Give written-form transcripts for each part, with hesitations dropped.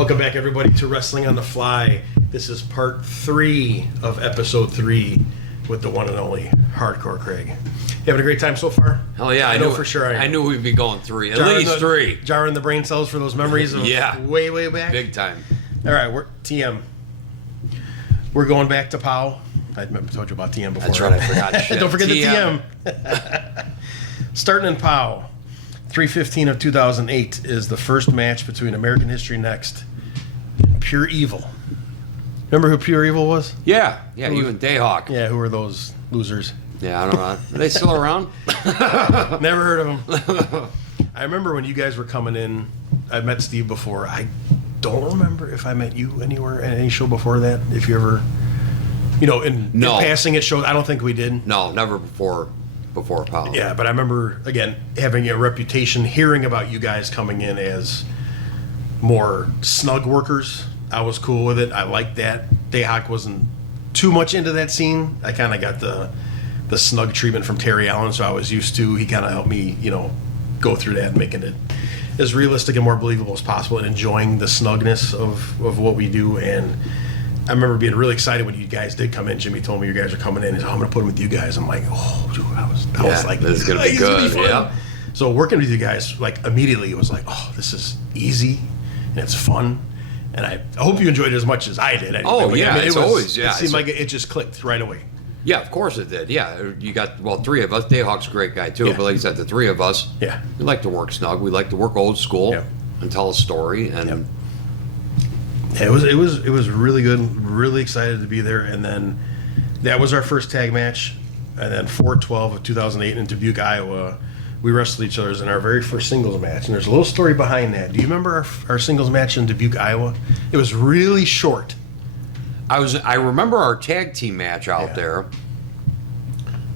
Welcome back, everybody, to Wrestling on the Fly. This is part 3 of episode 3 with the one and only Hardcore Craig. You having a great time so far? Hell yeah, I know for sure. I knew we'd be going 3, at least 3. Jarring the brain cells for those memories of way back. Big time. All right, we're TM. We're going back to POW. I told you about TM before. That's right, I forgot. Shit. Don't forget the TM. Starting in POW. 3/15 of 2008 is the first match between American History Next and Pure Evil. Remember who Pure Evil was? Yeah, you and Dayhawk. Yeah, who were those losers? Yeah, I don't know. Are they still around? Never heard of them. I remember when you guys were coming in, I met Steve before. I don't remember if I met you anywhere at any show before that. If you ever, in passing at shows, I don't think we did. No, never before POW. Yeah, but I remember, again, having a reputation, hearing about you guys coming in as more snug workers. I was cool with it. I liked that. Dayhawk wasn't too much into that scene. I kind of got the snug treatment from Terry Allen, so I was used to. He kind of helped me, go through that, making it as realistic and more believable as possible and enjoying the snugness of what we do. And I remember being really excited when you guys did come in. Jimmy told me you guys are coming in. He's I'm going to put him with you guys. I'm like, oh, dude, I was like, this is going to be good. Yeah. So working with you guys, like, immediately it was like, oh, this is easy and it's fun. And I hope you enjoyed it as much as I did. Anyway. Oh, yeah, it seemed like it just clicked right away. Yeah, of course it did. Yeah, you got, 3 of us. Dayhawk's a great guy, too. Yeah. But like I said, the 3 of us, we like to work snug. We like to work old school and tell a story. And it was really good. Really excited to be there. And then that was our first tag match. And then 4/12 of 2008 in Dubuque, Iowa, we wrestled each other in our very first singles match. And there's a little story behind that. Do you remember our singles match in Dubuque, Iowa? It was really short. I remember our tag team match out there,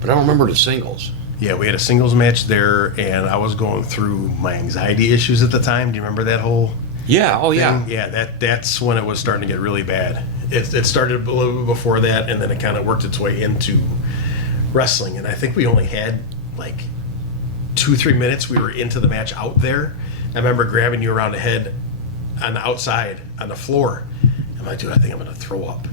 but I don't remember the singles. Yeah, we had a singles match there, and I was going through my anxiety issues at the time. Do you remember that whole Yeah, oh thing? yeah. Yeah, that's when it was starting to get really bad. It started a little bit before that, and then it kind of worked its way into wrestling. And I think we only had like 2-3 minutes. We were into the match out there. I remember grabbing you around the head on the outside on the floor. I'm like, dude, I think I'm going to throw up.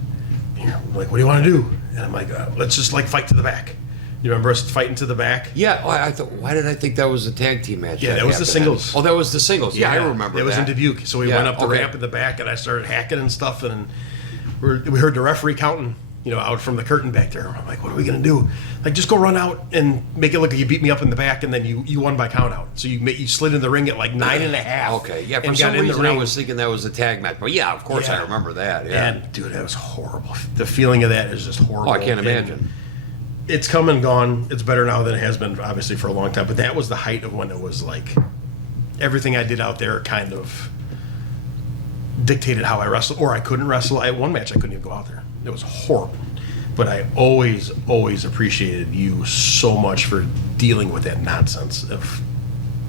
And you're like, what do you want to do? And I'm like, let's just fight to the back. You remember us fighting to the back? Yeah, I thought. Why did I think that was the tag team match? Yeah, that was the singles. Oh, that was the singles. Yeah, I remember that. It was in Dubuque. So we went up the ramp in the back, and I started hacking and stuff, and we heard the referee counting, out from the curtain back there. I'm like, what are we going to do? Like, just go run out and make it look like you beat me up in the back, and then you won by count out. So you slid in the ring at like 9.5. Okay, yeah, for some reason I was thinking that was a tag match. But yeah, of course I remember that. Yeah. And, dude, that was horrible. The feeling of that is just horrible. Oh, I can't imagine. It's come and gone. It's better now than it has been, obviously, for a long time. But that was the height of when it was like everything I did out there kind of dictated how I wrestled, or I couldn't wrestle. I had one match I couldn't even go out there. It was horrible. But I always appreciated you so much for dealing with that nonsense of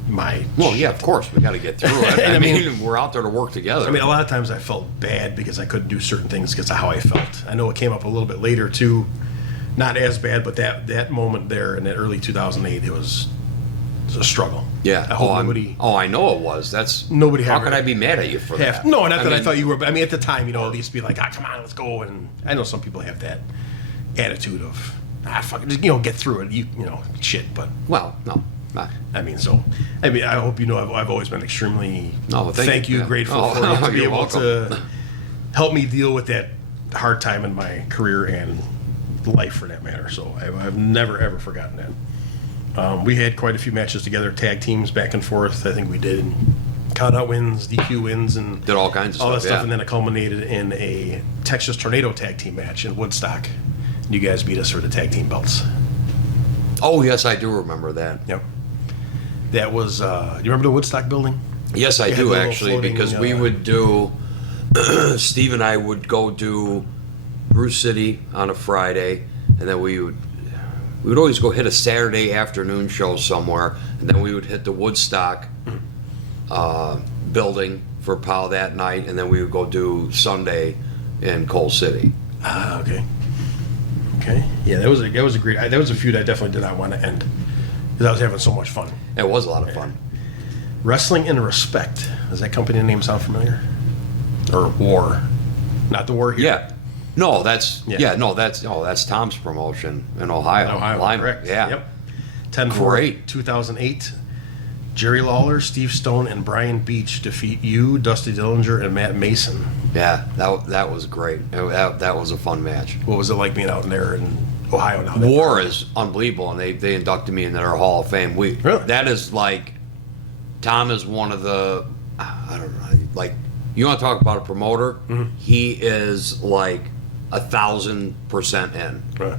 my Well, yeah, of course. We got to get through it. I mean, we're out there to work together. I mean, a lot of times I felt bad because I couldn't do certain things because of how I felt. I know it came up a little bit later, too. Not as bad, but that moment there in that early 2008, it was a struggle. Yeah. I know it was. That's nobody. How could I be mad at you for that? No, not that I thought you were. I mean, at the time, at least be like, come on, let's go. And I know some people have that attitude of, fuck it, just, get through it. Shit. But well, no. I hope I've always been extremely grateful for you to be able to help me deal with that hard time in my career and life, for that matter. So I've never ever forgotten that. We had quite a few matches together, tag teams back and forth. I think we did count out wins, DQ wins, and did all kinds of that stuff. And then it culminated in a Texas Tornado tag team match in Woodstock. You guys beat us for the tag team belts. Oh yes, I do remember that. Yep. That was. You remember the Woodstock building? Yes, I do actually, because we would do. Steve and I would go do Bruce City on a Friday, and then we would always go hit a Saturday afternoon show somewhere, and then we would hit the Woodstock building for POW that night, and then we would go do Sunday in Coal City. Okay. Yeah, that was a great. That was a feud I definitely did not want to end because I was having so much fun. It was a lot of fun. Wrestling in Respect. Does that company name sound familiar? or War, not the War here. Yeah. No, that's Yeah. that's Tom's promotion in Ohio. Ohio, Lyman. correct. Yeah. Yep. 10-4, Great. 2008. Jerry Lawler, Steve Stone, and Brian Beach defeat you, Dusty Dillinger, and Matt Mason. Yeah, that was great. That was a fun match. What was it like being out in there in Ohio now? War is unbelievable, and they inducted me into their Hall of Fame. Really? That is like, Tom is one of the, I don't know, like, you want to talk about a promoter? Mm-hmm. He is like 1,000% in, Right.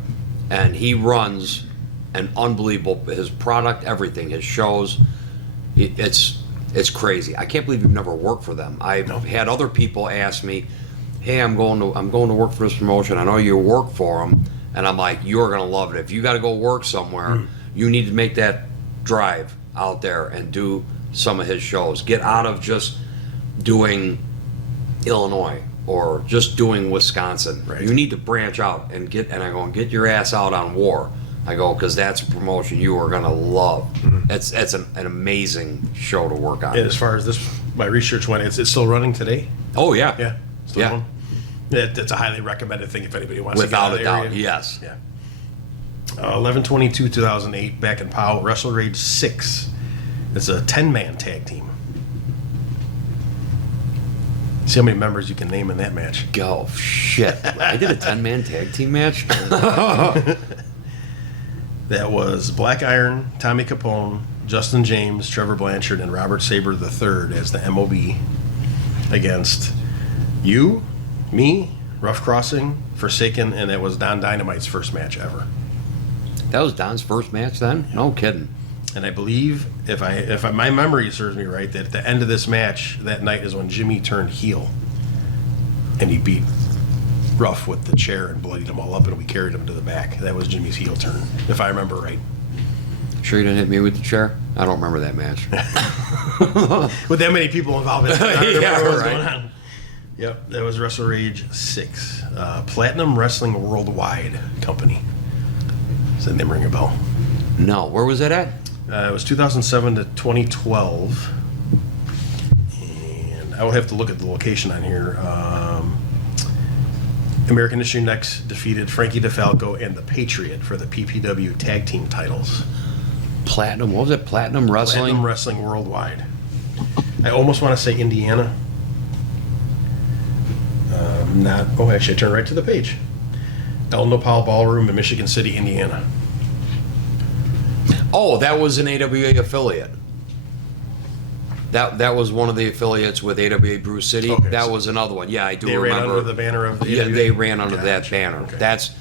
and he runs an unbelievable, his product, everything, his shows. It's crazy. I can't believe you've never worked for them. I've had other people ask me, "Hey, I'm going to work for this promotion. I know you work for them," and I'm like, "You're gonna love it. If you got to go work somewhere, you need to make that drive out there and do some of his shows. Get out of just doing Illinois or just doing Wisconsin. Right. You need to branch out and get." And I go, "And get your ass out on War." I go, because that's a promotion you are gonna love. It's an amazing show to work on. And as far as this, my research went, it's still running today. Oh yeah, Yeah, still Yeah. going. It's a highly recommended thing if anybody wants without to a get out doubt, of the area. yes. Yeah. 11/22/2008, back in Powell, Wrestle Rage 6. It's a 10-man tag team. See how many members you can name in that match. Go shit! I did a 10-man tag team match. That was Black Iron, Tommy Capone, Justin James, Trevor Blanchard, and Robert Saber III as the MOB against you, me, Rough Crossing, Forsaken, and that was Don Dynamite's first match ever. That was Don's first match then? No kidding. And I believe, if my memory serves me right, that at the end of this match that night is when Jimmy turned heel, and he beat Rough with the chair and bloodied him all up, and we carried him to the back. That was Jimmy's heel turn, if I remember right. Sure you didn't hit me with the chair? I don't remember that match. With that many people involved, I don't remember Yeah, what was right. going on. Yep, that was Wrestle Rage 6. Platinum Wrestling Worldwide Company. Does that name ring a bell? No, where was that at? It was 2007 to 2012. And I will have to look at the location on here. American History Next defeated Frankie DeFalco and the Patriot for the PPW tag team titles. Platinum, what was it? Platinum Wrestling? Platinum Wrestling Worldwide. I almost want to say Indiana. Actually, I turned right to the page. El Nopal Ballroom in Michigan City, Indiana. Oh, that was an AWA affiliate. That was one of the affiliates with AWA Brew City. Okay, that so was another one. Yeah, I do They remember. ran under the banner of the Yeah, AWA? they ran under that Gotcha. banner. Okay. That's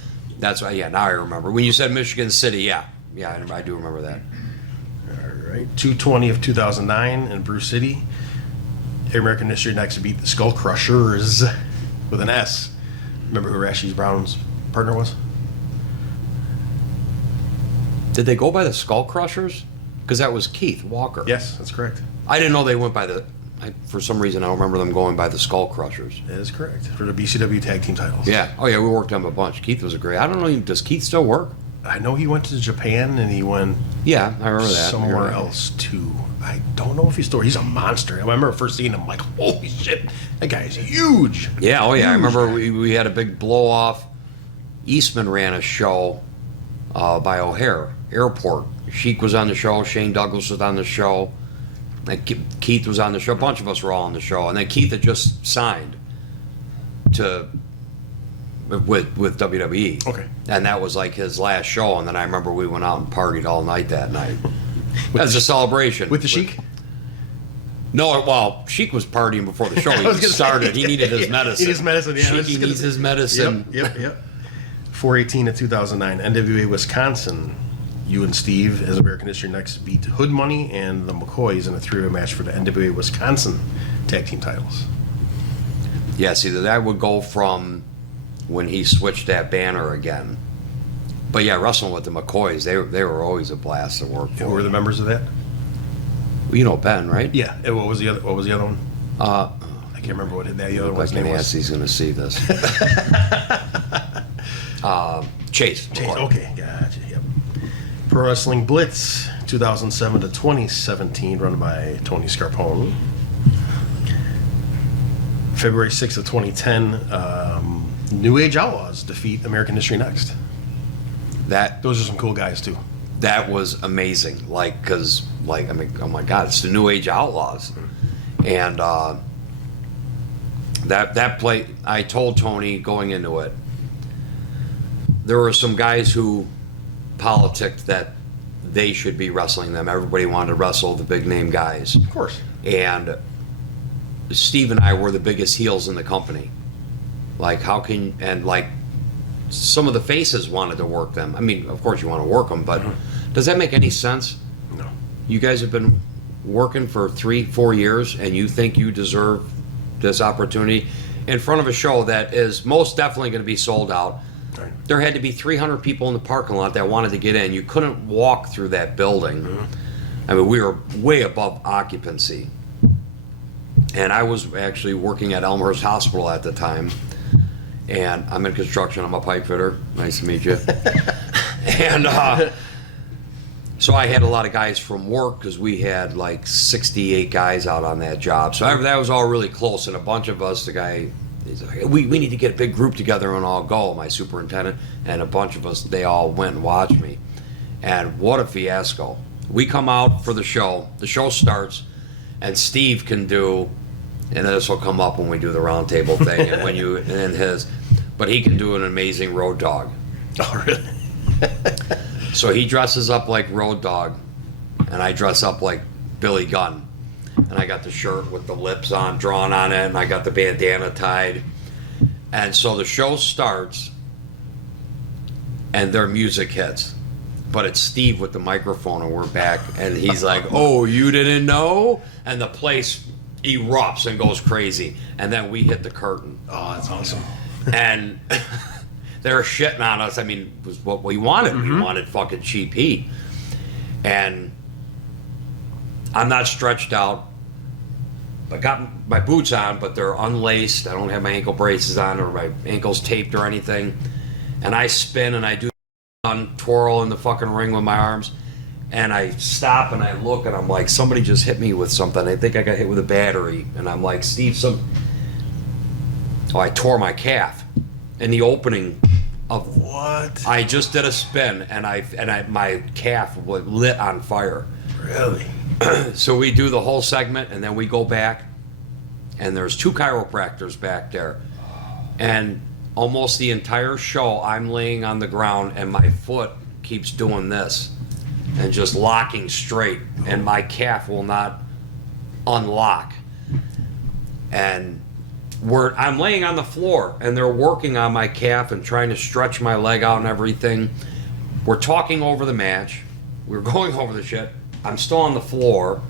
yeah. Now I remember when you said Michigan City. Yeah, I do remember that. All right. 2/20 of 2009 in Brew City. American History Next beat the Skull Crushers with an S. Remember who Rashi's Brown's partner was? Did they go by the Skull Crushers? Because that was Keith Walker. Yes, that's correct. I didn't know they went by the. For some reason, I don't remember them going by the Skull Crushers. That is correct. For the BCW tag team titles. Yeah. Oh yeah, we worked on them a bunch. Keith was a great. I don't know. Does Keith still work? I know he went to Japan and he went Yeah, I remember that. somewhere else too. I don't know if he's still. He's a monster. I remember first seeing him, I'm like, holy shit, that guy's huge. Yeah, oh yeah, I Huge remember guy. we had a big blow off. Eastman ran a show by O'Hare Airport. Sheik was on the show, Shane Douglas was on the show, and Keith was on the show. A bunch of us were all on the show, and then Keith had just signed to with WWE. Okay. And that was like his last show, and then I remember we went out and partied all night that night. As a celebration. With the Sheik? No, well, Sheik was partying before the show I even was gonna started. say, He needed his yeah, medicine. he needs medicine, yeah, I was Sheik just gonna needs say- his medicine. Yep. 4/18 of 2009, NWA Wisconsin. You and Steve, as American History Next, beat Hood Money and the McCoys in a three-way match for the NWA Wisconsin tag team titles. Yeah, see, that would go from when he switched that banner again. But yeah, wrestling with the McCoys, they were always a blast to work for. Who were the members of that? You know Ben, right? Yeah. And what was the other one? Uh, I can't remember what the other like one's name an was. ass, he's going to see this. Chase. Chase. McCoy. Okay, gotcha. Yep. Pro Wrestling Blitz, 2007 to 2017, run by Tony Scarpone. February 6th of 2010, New Age Outlaws defeat American History Next. Those are some cool guys too. That was amazing. Like, cause like, I mean, oh my God, it's the New Age Outlaws. And, that play, I told Tony going into it, there were some guys who politicked that they should be wrestling them. Everybody wanted to wrestle the big name guys. Of course. And Steve and I were the biggest heels in the company. Like, how can, and like, some of the faces wanted to work them. I mean, of course you want to work them, but does that make any sense? No. You guys have been working for 3-4 years and you think you deserve this opportunity in front of a show that is most definitely going to be sold out. Right. There had to be 300 people in the parking lot that wanted to get in. You couldn't walk through that building. I mean, we were way above occupancy. And I was actually working at Elmhurst Hospital at the time. And I'm in construction. I'm a pipe fitter. Nice to meet you. And so I had a lot of guys from work because we had like 68 guys out on that job. So that was all really close. And a bunch of us, the guy, he's like, we need to get a big group together and all go, my superintendent. And a bunch of us, they all went and watched me. And what a fiasco. We come out for the show starts, and Steve can do, and this will come up when we do the round table thing, and when you, and his, but he can do an amazing Road Dogg. Oh, really? So he dresses up like Road Dogg, and I dress up like Billy Gunn. And I got the shirt with the lips on, drawn on it, and I got the bandana tied. And so the show starts, and their music hits. But it's Steve with the microphone, and we're back, and he's like, "Oh, you didn't know?" And the place erupts and goes crazy. And then we hit the curtain. Oh, that's awesome. And they're shitting on us. I mean, it was what we wanted. We wanted fucking cheap heat. And I'm not stretched out. I got my boots on, but they're unlaced. I don't have my ankle braces on or my ankles taped or anything. And I spin and I do twirl in the fucking ring with my arms. And I stop and I look and I'm like, somebody just hit me with something. I think I got hit with a battery. And I'm like, Steve, I tore my calf in the opening of what? I just did a spin and my calf was lit on fire. Really? So we do the whole segment and then we go back and there's 2 chiropractors back there. And almost the entire show I'm laying on the ground and my foot keeps doing this and just locking straight and my calf will not unlock. And I'm laying on the floor and they're working on my calf and trying to stretch my leg out and everything. We're talking over the match. We're going over the shit. I'm still on the floor.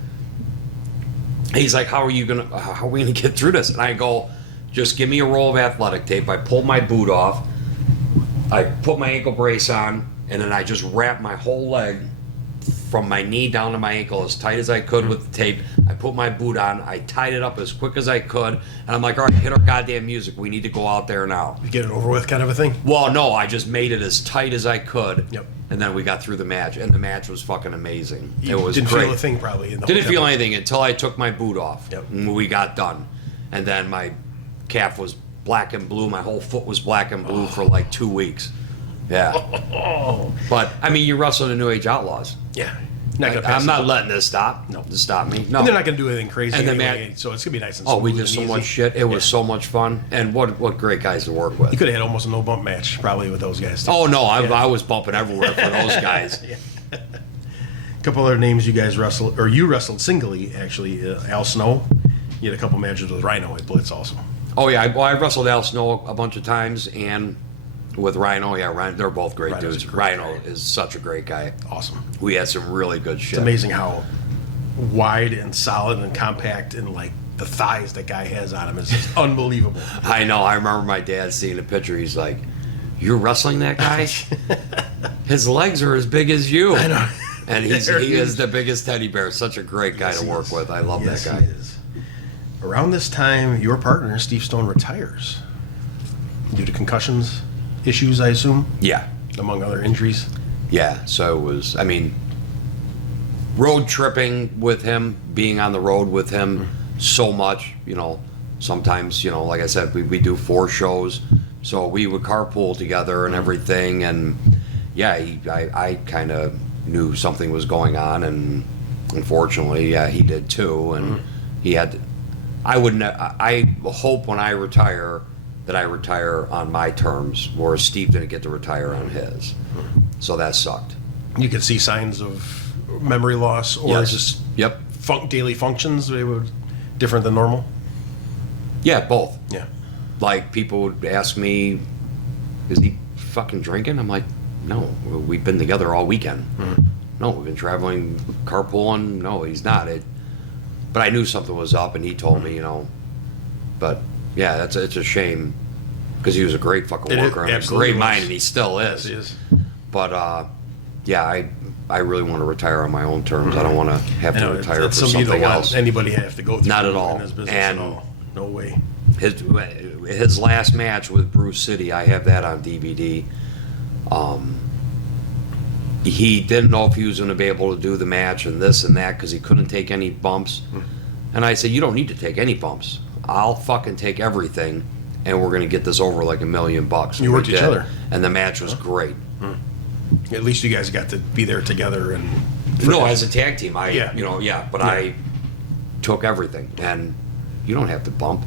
He's like, how are we gonna get through this? And I go, just give me a roll of athletic tape. I pulled my boot off. I put my ankle brace on, and then I just wrapped my whole leg from my knee down to my ankle as tight as I could with the tape. I put my boot on. I tied it up as quick as I could. And I'm like, all right, hit our goddamn music. We need to go out there now. You get it over with kind of a thing? Well, no, I just made it as tight as I could. Yep. And then we got through the match, and the match was fucking amazing. You it was didn't great. feel a thing probably. Didn't feel anything until I took my boot off. Yep. And we got done. And then my calf was black and blue. My whole foot was black and blue for like 2 weeks. Yeah. But, I mean, you wrestle the New Age Outlaws. Yeah. I'm not letting this stop. No. To stop me. No. And they're not going to do anything crazy And anyway, so it's going to be nice and smooth. Oh, we did so much shit. It was so much fun. And what great guys to work with. You could have had almost a no-bump match probably with those guys, too. Oh, no. I was bumping everywhere for those guys. Yeah. A couple other names you guys wrestled, or you wrestled singly, actually. Al Snow. You had a couple matches with Rhino at Blitz also. Oh, yeah. I wrestled Al Snow a bunch of times, and with Rhino, they're both great Rhino's dudes. a great Rhino is such a great guy. Awesome. We had some really good shit. It's amazing how wide and solid and compact and like the thighs that guy has on him is just unbelievable. I know. I remember my dad seeing a picture. He's like, "You're wrestling that guy? His legs are as big as you." I know. And he is the biggest teddy bear. Such a great guy to work with. I love that guy. He is. Around this time, your partner, Steve Stone, retires due to concussions issues, I assume? Yeah. Among other injuries? Yeah. So it was, I mean, road tripping with him, being on the road with him so much, sometimes, like I said, we do 4 shows, so we would carpool together and everything. And yeah, I kind of knew something was going on, and unfortunately, yeah, he did too. And he had. I hope when I retire that I retire on my terms, whereas Steve didn't get to retire on his. So that sucked. You could see signs of memory loss or Yes. just Yep. daily functions. They were different than normal. Yeah, both. Yeah. Like, people would ask me, is he fucking drinking? I'm like, no, we've been together all weekend. No, we've been traveling, carpooling. No, he's not. But I knew something was up, and he told me, But yeah, it's a shame, because he was a great fucking worker and a great mind, and he still is. Yes, he is. But yeah, I really want to retire on my own terms. I don't want to have to retire for something you don't something want else. anybody have to go through. Not at all. In this business And at all. No way. His last match with Bruce City, I have that on DVD. He didn't know if he was going to be able to do the match and this and that because he couldn't take any bumps. And I said, you don't need to take any bumps. I'll fucking take everything, and we're going to get this over like $1 million. You worked each other. And the match was great. At least you guys got to be there together and. No, as a tag team, I Yeah. took everything, and you don't have to bump.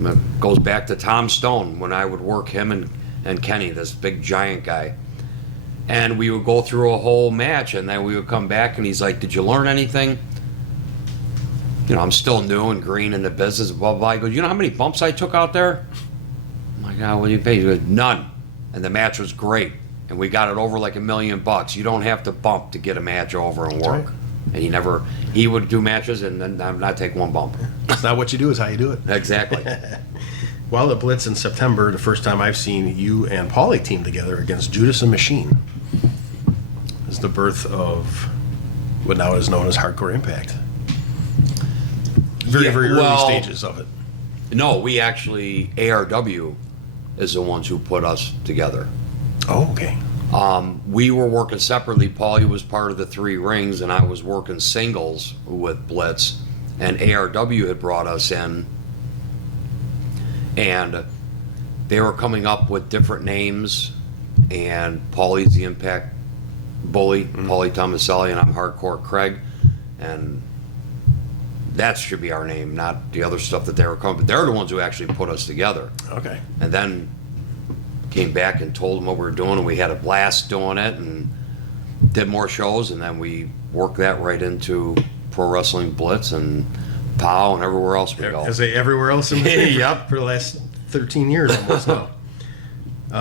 It goes back to Tom Stone when I would work him and Kenny, this big giant guy, and we would go through a whole match, and then we would come back, and he's like, "Did you learn anything?" I'm still new and green in the business, blah blah. He goes, "You know how many bumps I took out there?" I'm like, "Oh, what do you pay?" He goes, "None," and the match was great. And we got it over like $1 million. You don't have to bump to get a match over and work. Right. And he would do matches and then not take one bump. It's not what you do, it's how you do it. Exactly. While at Blitz in September, the first time I've seen you and Paulie team together against Judas and Machine is the birth of what now is known as Hardcore Impact. Very early stages of it. No, we actually, ARW is the ones who put us together. Oh, okay. We were working separately. Paulie was part of the 3 rings, and I was working singles with Blitz. And ARW had brought us in, and they were coming up with different names. And Paulie's the Impact Bully, Paulie Tomaselli, and I'm Hardcore Craig. And that should be our name, not the other stuff that they were coming. But they're the ones who actually put us together. Okay. And then came back and told them what we were doing, and we had a blast doing it and did more shows, and then we worked that right into Pro Wrestling Blitz and POW and everywhere else we go. I say everywhere else in the Yep. for the last 13 years almost now.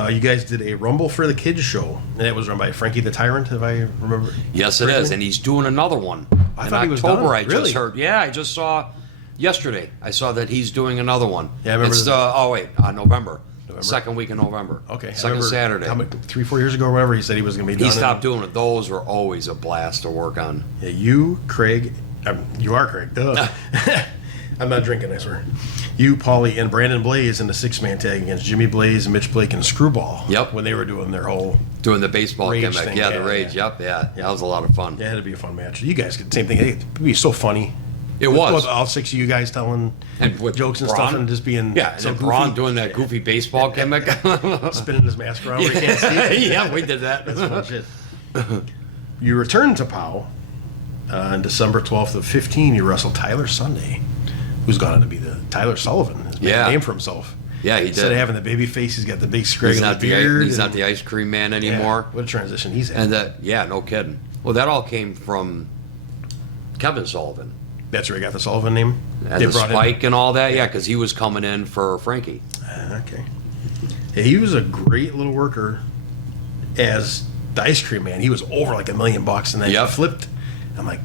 You guys did a Rumble for the Kids show, and it was run by Frankie the Tyrant, if I remember. Yes, it is, and he's doing another one. I in thought he was October, done. I Really? just heard. Yeah, I just saw yesterday. I saw that he's doing another one. Yeah, I remember It's November. Second week in November. Okay. Second Saturday. 3-4 years ago or whatever, he said he was going to be done. He stopped doing it. Those were always a blast to work on. Yeah, you, Craig, you are Craig, duh. I'm not drinking, I swear. You, Paulie, and Brandon Blaze in the 6-man tag against Jimmy Blaze, Mitch Blake, and Screwball. Yep. When they were doing their whole... Doing the baseball Rage gimmick. thing, Yeah, yeah, the Rage. yeah. Yep, yeah. That was a lot of fun. Yeah, it had to be a fun match. You guys could, same thing. It'd be so funny. It was. With all 6 of you guys telling And with jokes and Braun, stuff and just being so goofy. Braun doing that goofy baseball gimmick. Spinning his mask around where you can't see. Yeah, we did that. That's fun shit. You returned to POW on December 12th of 15. You wrestled Tyler Sunday, who's gone on to be the Tyler Sullivan. He's made a name for himself. Yeah, he Instead did. of having the baby face, he's got the big scraggly He's beard. He's not the ice cream man anymore. Yeah, what a transition he's had. And no kidding. Well, that all came from Kevin Sullivan. That's where he got the Sullivan name? And the Spike and all that, because he was coming in for Frankie. Okay. Yeah, he was a great little worker as the ice cream man. He was over like $1 million, and then he flipped. I'm like,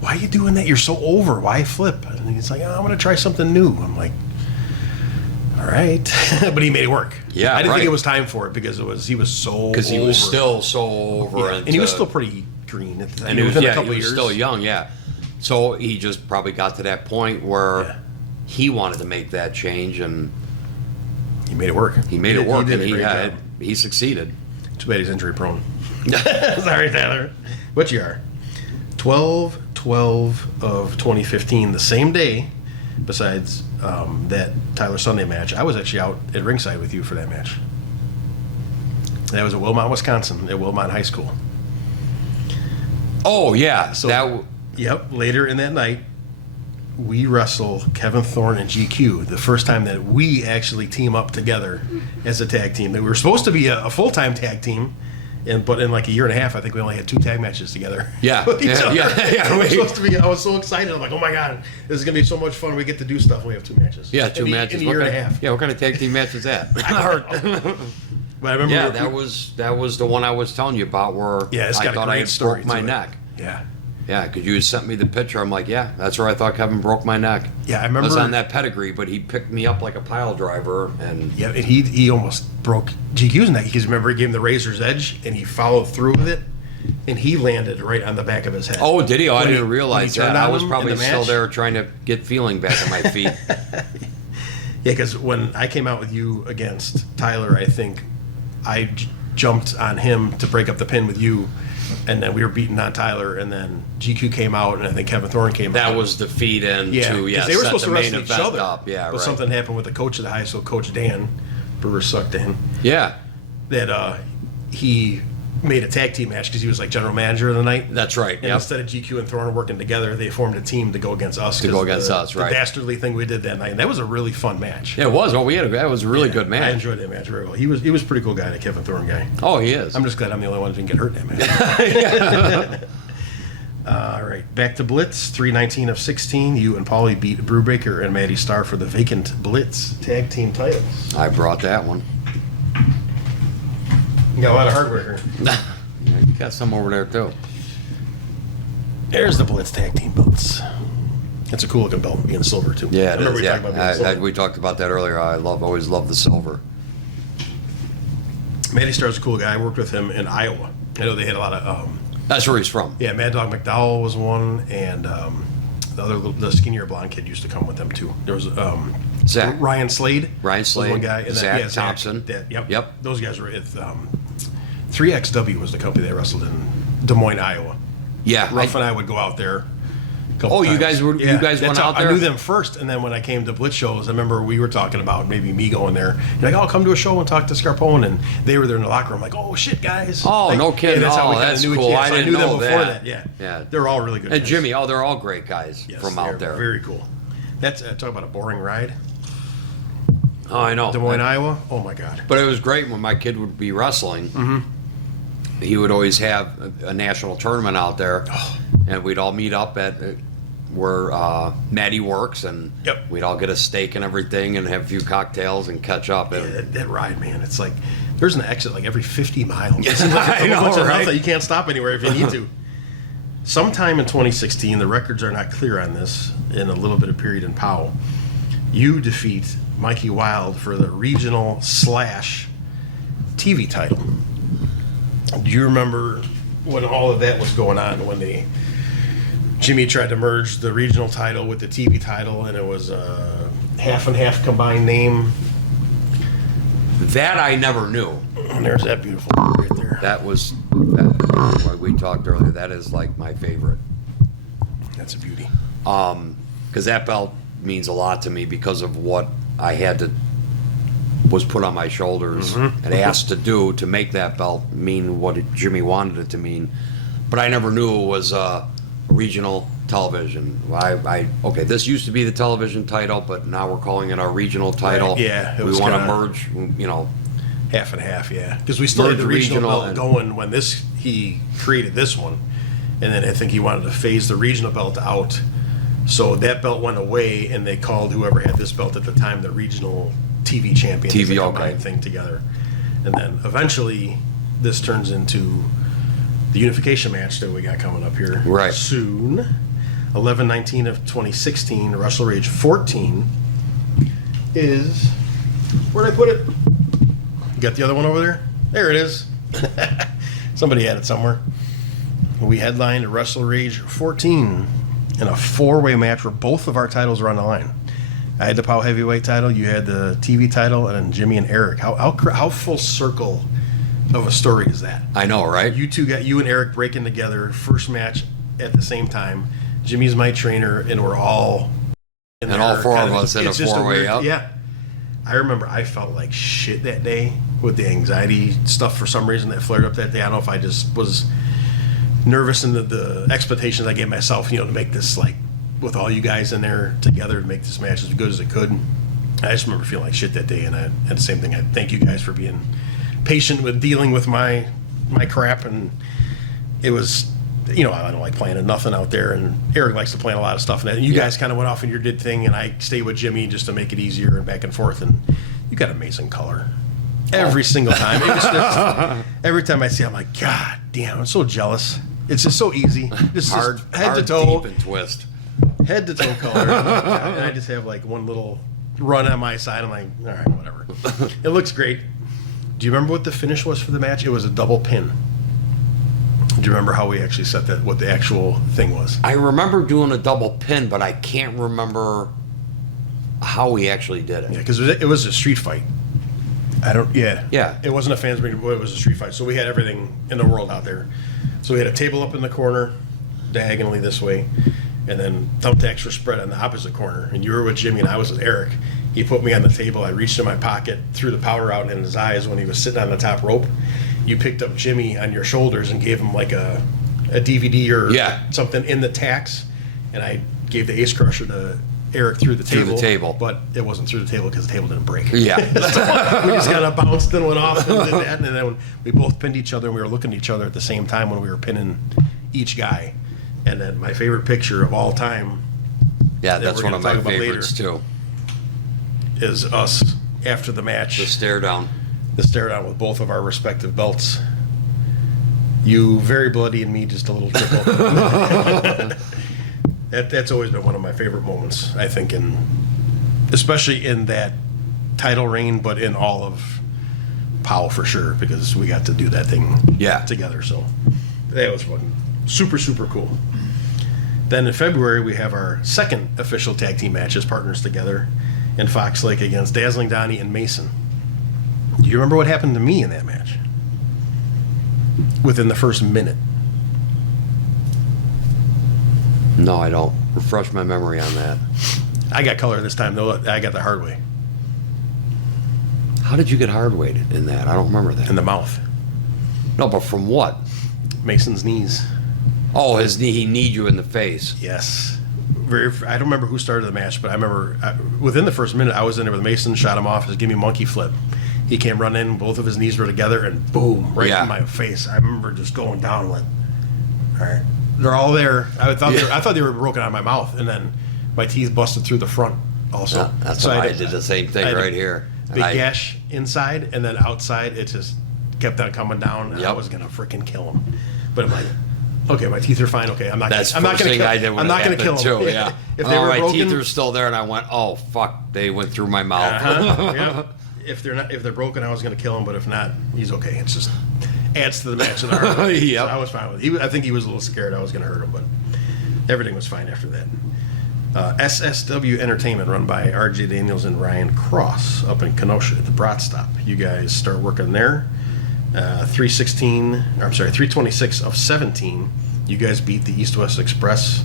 why are you doing that? You're so over. Why flip? And he's like, I'm going to try something new. I'm like, all right. But he made it work. Yeah, I didn't think it was time for it because he was so over. Because he was still so over. Yeah. And he was still pretty green at the time. And he was, within a couple he was years. still young, yeah. So he just probably got to that point where he wanted to make that change, and he made it work. He made it work, did and he succeeded. Too bad he's injury prone. Sorry, Tyler. What you are? 12/12 of 2015, the same day besides that Tyler Sunday match. I was actually out at ringside with you for that match. That was at Wilmot, Wisconsin, at Wilmot High School. Oh, yeah. So, yep, later in that night, we wrestle Kevin Thorne and GQ, the first time that we actually team up together as a tag team. We were supposed to be a full-time tag team, but in like a year and a half, I think we only had 2 tag matches together. Yeah. with each other. Yeah. We were supposed to be, I was so excited. I'm like, oh my God, this is going to be so much fun. We get to do stuff when we have 2 matches. Yeah, 2 matches. In a year and a half. Yeah, what kind of tag team match is that? But I remember that was the one I was telling you about where I thought I had broke my neck. Yeah. Yeah, because you had sent me the picture. I'm like, yeah, that's where I thought Kevin broke my neck. Yeah, I remember. I was on that pedigree, but he picked me up like a pile driver. And yeah, and he almost broke GQ's neck. Because remember, he gave him the razor's edge, and he followed through with it, and he landed right on the back of his head. Oh, did he? Oh, I didn't realize that. I was in probably the still match. there trying to get feeling back in my feet. Yeah, because when I came out with you against Tyler, I think I jumped on him to break up the pin with you, and then we were beating on Tyler, and then GQ came out, and I think Kevin Thorne came out. That was the feed in to, because they were supposed to wrestle each other. Up. Yeah, but right. something happened with the coach of the high school, Coach Dan, Brewer Suck Dan. Yeah. That he made a tag team match because he was like general manager of the night. That's right. And instead of GQ and Thorne working together, they formed a team to go against us. To go against us, right. The dastardly thing we did that night. And that was a really fun match. Yeah, it was. Oh, that was a really good match. I enjoyed that match very well. He was a pretty cool guy, the Kevin Thorne guy. Oh, he is. I'm just glad I'm the only one who didn't get hurt in that match. All right, back to Blitz, 3/19 of 16. You and Paulie beat Brubaker and Maddie Starr for the vacant Blitz tag team titles. I brought that one. You got a lot of hardware here. Yeah, you got some over there, too. There's the Blitz tag team belts. It's a cool looking belt, being silver too. Yeah, it is. We talked about being silver. We talked about that earlier. I always love the silver. Matty Starr's a cool guy. I worked with him in Iowa. I know they had a lot of. That's where he's from. Yeah, Mad Dog McDowell was one, and the skinnier blonde kid used to come with them too. There was Zach. Ryan Slade. Was one guy. And Zach Thompson. Yep. Those guys were at 3XW was the company that wrestled in Des Moines, Iowa. Yeah, Ruff and I would go out there. You guys went out there? I knew them first, and then when I came to Blitz shows, I remember we were talking about maybe me going there. You're like, oh, come to a show and talk to Scarpone, and they were there in the locker room, like, oh shit, guys. Oh, like, no kidding. That's how we that's knew cool. I didn't knew them know before that. Yeah, they're all really good. And guys. Jimmy, they're all great guys from out there. Very cool. That's talk about a boring ride. Oh, I know. Des Moines, Iowa. Oh my God. But it was great when my kid would be wrestling. Mm-hmm. He would always have a national tournament out there, and we'd all meet up at where Maddie works, and we'd all get a steak and everything, and have a few cocktails and catch up. Yeah, that ride, man. It's like there's an exit like every 50 miles. I know, right? You can't stop anywhere if you need to. Sometime in 2016, the records are not clear on this. In a little bit of period in POW, you defeat Mikey Wild for the regional / TV title. Do you remember when all of that was going on? When Jimmy tried to merge the regional title with the TV title, and it was a half and half combined name. That I never knew. And there's that beautiful right there. That was what we talked earlier. That is like my favorite. That's a beauty. Because that belt means a lot to me because of what I was put on my shoulders and asked to do to make that belt mean what Jimmy wanted it to mean. But I never knew it was regional television. Okay, this used to be the television title, but now we're calling it our regional title. Right, yeah, we want to merge, half and half, yeah. Because we still had the regional belt going when he created this one, and then I think he wanted to phase the regional belt out. So that belt went away, and they called whoever had this belt at the time the regional TV champion. TV, combined thing together, and then eventually this turns into the unification match that we got coming up here soon. 11/19 of 2016, Wrestle Rage 14 is, where'd I put it? You got the other one over there? There it is. Somebody had it somewhere. We headlined Wrestle Rage 14 in a 4-way match where both of our titles are on the line. I had the POW heavyweight title, you had the TV title, and then Jimmy and Eric. How full circle of a story is that? I know, right? You and Eric breaking together, first match at the same time. Jimmy's my trainer, and we're all And all four of us in a it's just four-way up. Yeah. I remember I felt like shit that day with the anxiety stuff for some reason that flared up that day. I don't know if I just was nervous in the expectations I gave myself, to make this, like, with all you guys in there together to make this match as good as it could. I just remember feeling like shit that day, and the same thing. I thank you guys for being patient with dealing with my crap, and it was, I don't like playing at nothing out there, and Eric likes to play a lot of stuff, and you guys kind of went off and you did thing, and I stayed with Jimmy just to make it easier and back and forth, and you got amazing color every single time. It was just, every time I see it, I'm like, God damn, I'm so jealous. It's just so easy. It's Hard, just head hard, to toe, deep, and twist. head to toe color, and I just have like one little run on my side. I'm like, all right, whatever. It looks great. Do you remember what the finish was for the match? It was a double pin. Do you remember how we actually set that, what the actual thing was? I remember doing a double pin, but I can't remember how we actually did it. Yeah, because it was a street fight. Yeah. It wasn't a fans meeting, but it was a street fight. So we had everything in the world out there. So we had a table up in the corner, diagonally this way, and then thumbtacks were spread on the opposite corner. And you were with Jimmy and I was with Eric. He put me on the table. I reached in my pocket, threw the powder out in his eyes when he was sitting on the top rope. You picked up Jimmy on your shoulders and gave him like a DVD or something in the tacks. And I gave the Ace Crusher to Eric through the table. But it wasn't through the table because the table didn't break. Yeah. So we just kind of bounced and went off and did that. And then we both pinned each other, and we were looking at each other at the same time when we were pinning each guy. And then my favorite picture of all time. Yeah, that's one of my favorites too. Is us after the match. The stare down. The stare down with both of our respective belts. You very bloody and me just a little triple. That's always been one of my favorite moments, I think, especially in that title reign, but in all of POW for sure, because we got to do that thing together. So that was fun. Super, super cool. Then in February, we have our second official tag team match as partners together in Fox Lake against Dazzling Donnie and Mason. Do you remember what happened to me in that match? Within the first minute. No, I don't. Refresh my memory on that. I got color this time, though. I got the hard way. How did you get hard weighted in that? I don't remember that. In the mouth. No, but from what? Mason's knees. Oh, his knee. He kneed you in the face. Yes. I don't remember who started the match, but I remember within the first minute, I was in there with Mason, shot him off, just give me monkey flip. He came running in, both of his knees were together, and boom, right in my face. I remember just going down, like, all right. They're all there. I thought they were broken out of my mouth, and then my teeth busted through the front also. Yeah, that's why I did the same thing right here. Big gash inside, and then outside, it just kept on coming down, and I was going to freaking kill him. But I'm like, okay, my teeth are fine. Okay, I'm not going to kill him. I'm not going to kill him. Too, yeah. If they were my broken, teeth are still there, and I went, oh, fuck, they went through my mouth. Yeah. If they're broken, I was going to kill him, but if not, he's okay. It's just adds to the match in our Yep. So I was fine with it. I think he was a little scared I was going to hurt him, but everything was fine after that. SSW Entertainment, run by RJ Daniels and Ryan Cross, up in Kenosha at the Brat Stop. You guys start working there. 326 of 17. You guys beat the East West Express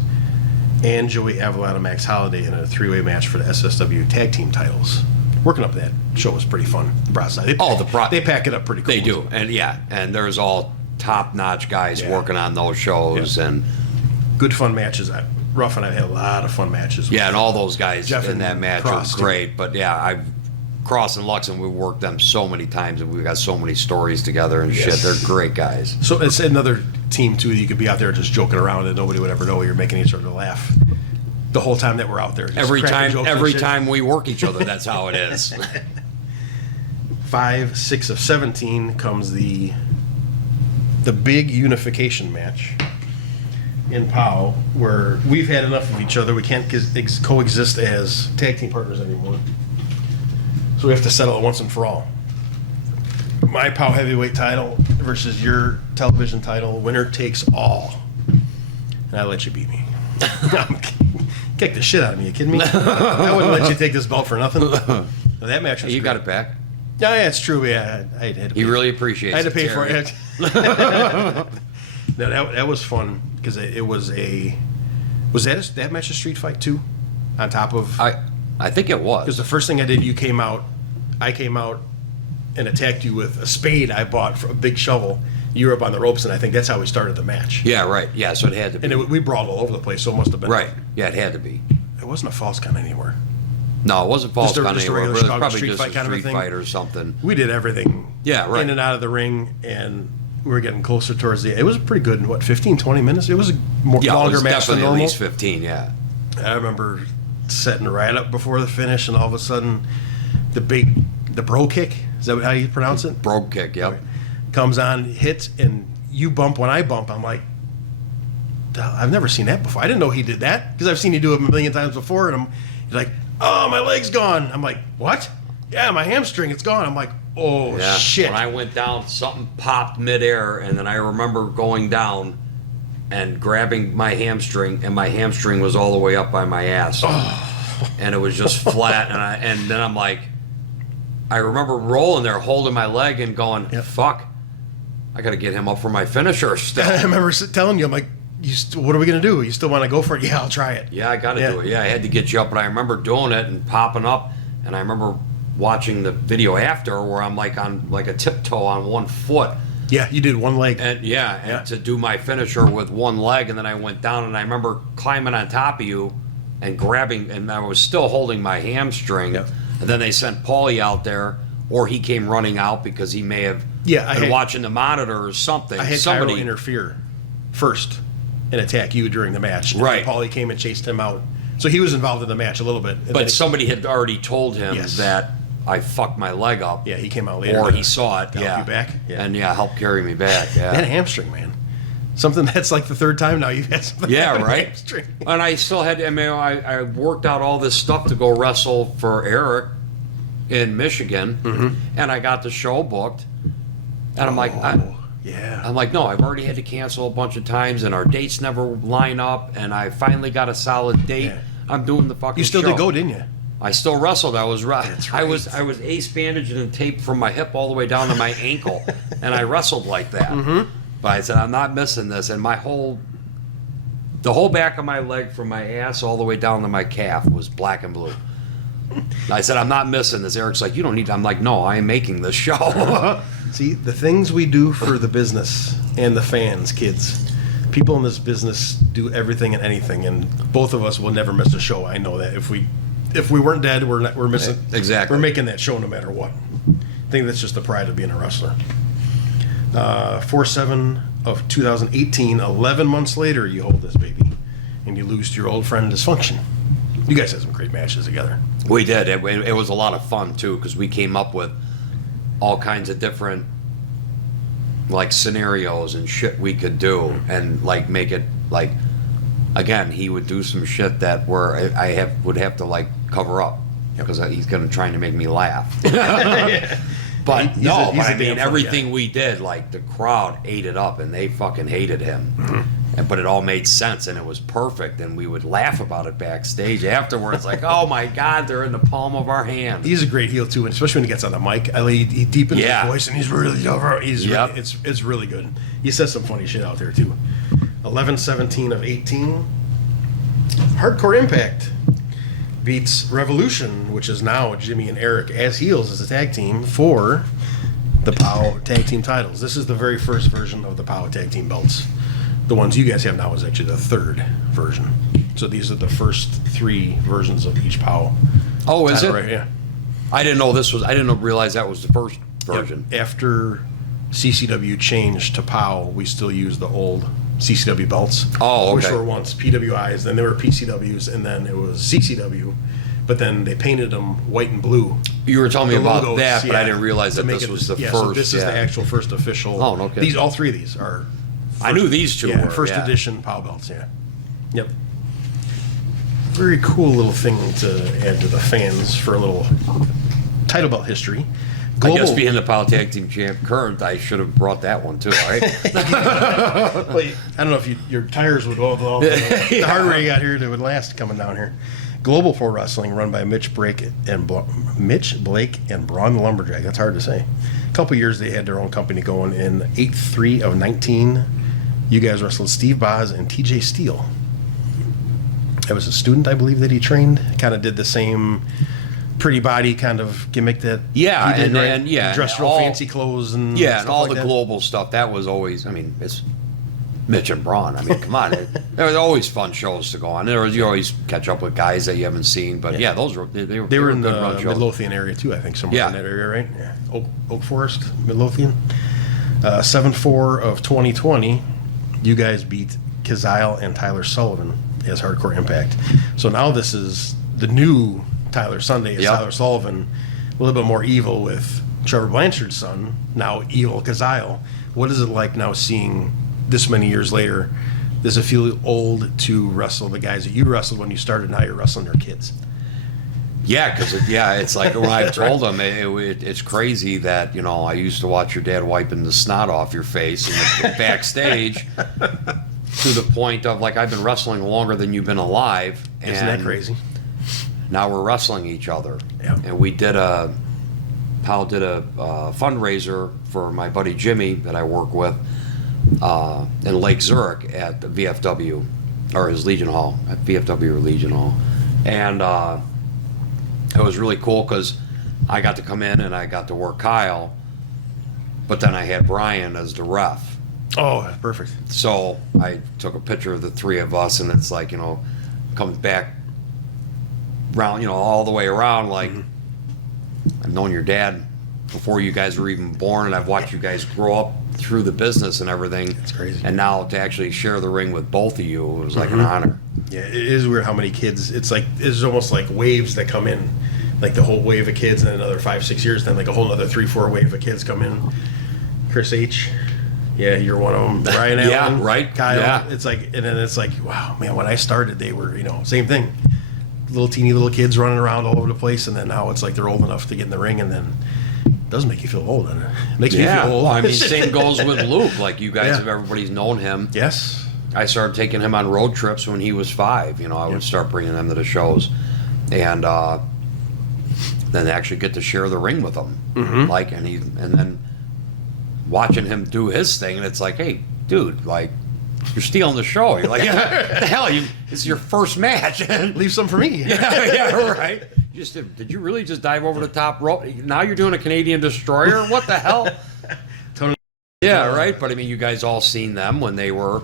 and Joey Avalon and Max Holiday in a three-way match for the SSW tag team titles. Working up that show was pretty fun. The Brat Stop. They pack it up pretty cool. They do, and there's all top-notch guys working on those shows and good fun matches. Ruff and I had a lot of fun matches. Yeah, and all those guys Jeff in that match were great. Too. But yeah, Cross and Lux, and we've worked them so many times, and we've got so many stories together and shit. They're great guys. So it's another team too. You could be out there just joking around, and nobody would ever know you're making each other laugh. The whole time that we're out there, just every time we work each other, that's how it is. 5, 6 of 17 comes the big unification match in POW, where we've had enough of each other. We can't coexist as tag team partners anymore. So we have to settle it once and for all. My POW heavyweight title versus your television title. Winner takes all. And I let you beat me. Kick the shit out of me. You kidding me? I wouldn't let you take this belt for nothing. No, that match was You got it back. Yeah, it's true. Yeah, I had to pay. He really appreciates it. I had to pay for it. No, that was fun because it was that match a street fight too? on top of? I think it was. Because the first thing I did, I came out and attacked you with a spade I bought for a big shovel. You were up on the ropes, and I think that's how we started the match. Yeah, right. Yeah, so it had to be. And we brawled all over the place, so it must have been. Right. Yeah, it had to be. It wasn't a false count anywhere. No, it wasn't false count just a anywhere. regular It was Chicago probably street just fight a kind of a street thing. fight or something. We did everything. Yeah, right. In and out of the ring, and we were getting closer towards the end. It was pretty good, 15, 20 minutes? It was a longer match than definitely normal. at least 15, yeah. I remember setting right up before the finish, and all of a sudden, the bro kick, is that how you pronounce it? Bro kick, yep. Okay. Comes on, hits, and you bump when I bump. I'm like, I've never seen that before. I didn't know he did that, because I've seen you do it a million times before, and he's like, oh, my leg's gone. I'm like, what? Yeah, my hamstring, it's gone. I'm like, oh, Yeah. shit. When I went down, something popped midair, and then I remember going down and grabbing my hamstring, and my hamstring was all the way up by my ass. And it was just flat, and then I'm like, I remember rolling there, holding my leg and going, fuck, I got to get him up for my finisher still. I remember telling you, I'm like, what are we going to do? You still want to go for it? Yeah, I'll try it. Yeah, I got to do it. Yeah, I had to get you up, but I remember doing it and popping up, and I remember watching the video after where I'm like on like a tiptoe on one foot. Yeah, you did one leg. And to do my finisher with one leg, and then I went down, and I remember climbing on top of you and grabbing, and I was still holding my hamstring. Yep. And then they sent Paulie out there, or he came running out because he may have been watching the monitor or something. I had Cairo interfere first and attack you during the match. And right. Paulie came and chased him out. So he was involved in the match a little bit. But somebody had already told him that I fucked my leg up. Yeah, he came out later. Or he saw it. To help you back. Yeah. And helped carry me back. Yeah. That hamstring, man. Something that's like the third time now you've had something. Yeah, right. Hamstring. And I still had. I worked out all this stuff to go wrestle for Eric in Michigan, and I got the show booked, and I'm like, I'm like, no, I've already had to cancel a bunch of times, and our dates never line up, and I finally got a solid date. Yeah. I'm doing the fucking. You still show. did go, didn't you? I still wrestled. That's right. I was ace bandaged and taped from my hip all the way down to my ankle, and I wrestled like that. But I said, I'm not missing this, and the whole back of my leg from my ass all the way down to my calf was black and blue. I said, I'm not missing this. Eric's like, you don't need. I'm like, no, I am making this show. See, the things we do for the business and the fans, kids. People in this business do everything and anything, and both of us will never miss a show. I know that. If we weren't dead, we're missing. Exactly. We're making that show no matter what. I think that's just the pride of being a wrestler. 4/7 of 2018, 11 months later, you hold this baby, and you lose to your old friend Dysfunction. You guys had some great matches together. We did. It was a lot of fun too, because we came up with all kinds of different like scenarios and shit we could do, and like make it like, again, he would do some shit that where I would have to like cover up because he's gonna trying to make me laugh. But I mean, everything we did, like the crowd ate it up, and they fucking hated him. But it all made sense, and it was perfect, and we would laugh about it backstage afterwards, like, oh my God, they're in the palm of our hand. He's a great heel too, and especially when he gets on the mic. He deepens his voice, and he's really over. It's really good. He says some funny shit out there too. 11/17 of 18. Hardcore Impact beats Revolution, which is now Jimmy and Eric as heels as a tag team for the POW tag team titles. This is the very first version of the POW tag team belts. The ones you guys have now is actually the third version. So these are the first three versions of each POW. Oh, is it? Right, yeah. I didn't know this was. I didn't realize that was the first version. Yep. After CCW changed to POW, we still use the old CCW belts. Oh, okay. Which were once PWIs, then they were PCWs, and then it was CCW. But then they painted them white and blue. You were telling me about logos, that, but I didn't realize that this was the first. So this is the actual first official. Oh, okay. All three of these are. I knew these two were. First edition POW belts, yeah. Yep. Very cool little thing to add to the fans for a little title belt history. I guess being the POW Tag Team Champ current, I should have brought that one too, right? Well, I don't know if your tires would hold all the hardware you got here that would last coming down here. Global Pro Wrestling, run by Mitch Blake and Braun the Lumberjack. That's hard to say. A couple years they had their own company going. In 8/3 of 19, you guys wrestled Steve Boz and TJ Steele. I was a student, I believe, that he trained. Kind of did the same pretty body kind of gimmick that he did, right? Yeah, dressed real fancy clothes and yeah, stuff and all like the that. global stuff. That was always, I mean, it's Mitch and Braun. I mean, come on, there was always fun shows to go on. You always catch up with guys that you haven't seen, but yeah, those were they were in good the run shows. Midlothian area too, I think, somewhere Yeah. in that area, right? Yeah. Oak Forest, Midlothian. 7-4 of 2020, you guys beat Kazile and Tyler Sullivan as Hardcore Impact. So now this is the new Tyler Sunday as Yep. Tyler Sullivan, a little bit more evil with Trevor Blanchard's son, now evil Kazile. What is it like now seeing this many years later? Does it feel old to wrestle the guys that you wrestled when you started? Now you're wrestling their kids. Yeah, because it's like when I told him, it's crazy that, you know, I used to watch your dad wiping the snot off your face in the backstage to the point of, like, I've been wrestling longer than you've been alive. Isn't that crazy? Now we're wrestling each other. Yeah. And Powell did a fundraiser for my buddy Jimmy that I work with in Lake Zurich at the VFW, or his Legion Hall, at VFW or Legion Hall. And it was really cool because I got to come in and I got to work Kyle, but then I had Brian as the ref. Oh, that's perfect. So I took a picture of the three of us, and it's like, you know, comes back round, you know, all the way around, like, I've known your dad before you guys were even born, and I've watched you guys grow up through the business and everything. It's crazy. And now to actually share the ring with both of you, it was like an honor. Yeah, it is weird how many kids. It's like it's almost like waves that come in, like the whole wave of kids, and another 5-6 years, then like a whole another 3-4 wave of kids come in. Chris H. Yeah, you're one of them. Brian Allen. Yeah, right. Kyle. Yeah. It's like, and then it's like, wow, man. When I started, they were, you know, same thing. Little teeny little kids running around all over the place, and then now it's like they're old enough to get in the ring, and then it doesn't make you feel old. And it makes me feel old. Well, I mean, same goes with Luke. Like, you guys Yeah. have, everybo's known him. Yes. I started taking him on road trips when he was 5. You know, I would start bringing them to the shows, and then actually get to share the ring with him. Like, and then watching him do his thing, and it's like, hey, dude, like, you're stealing the show. You're like, yeah, what the hell? It's your first match. Leave some for me. Yeah, right. You just did you really just dive over the top rope? Now you're doing a Canadian destroyer? What the hell? Totally. Yeah, right. But I mean, you guys all seen them when they were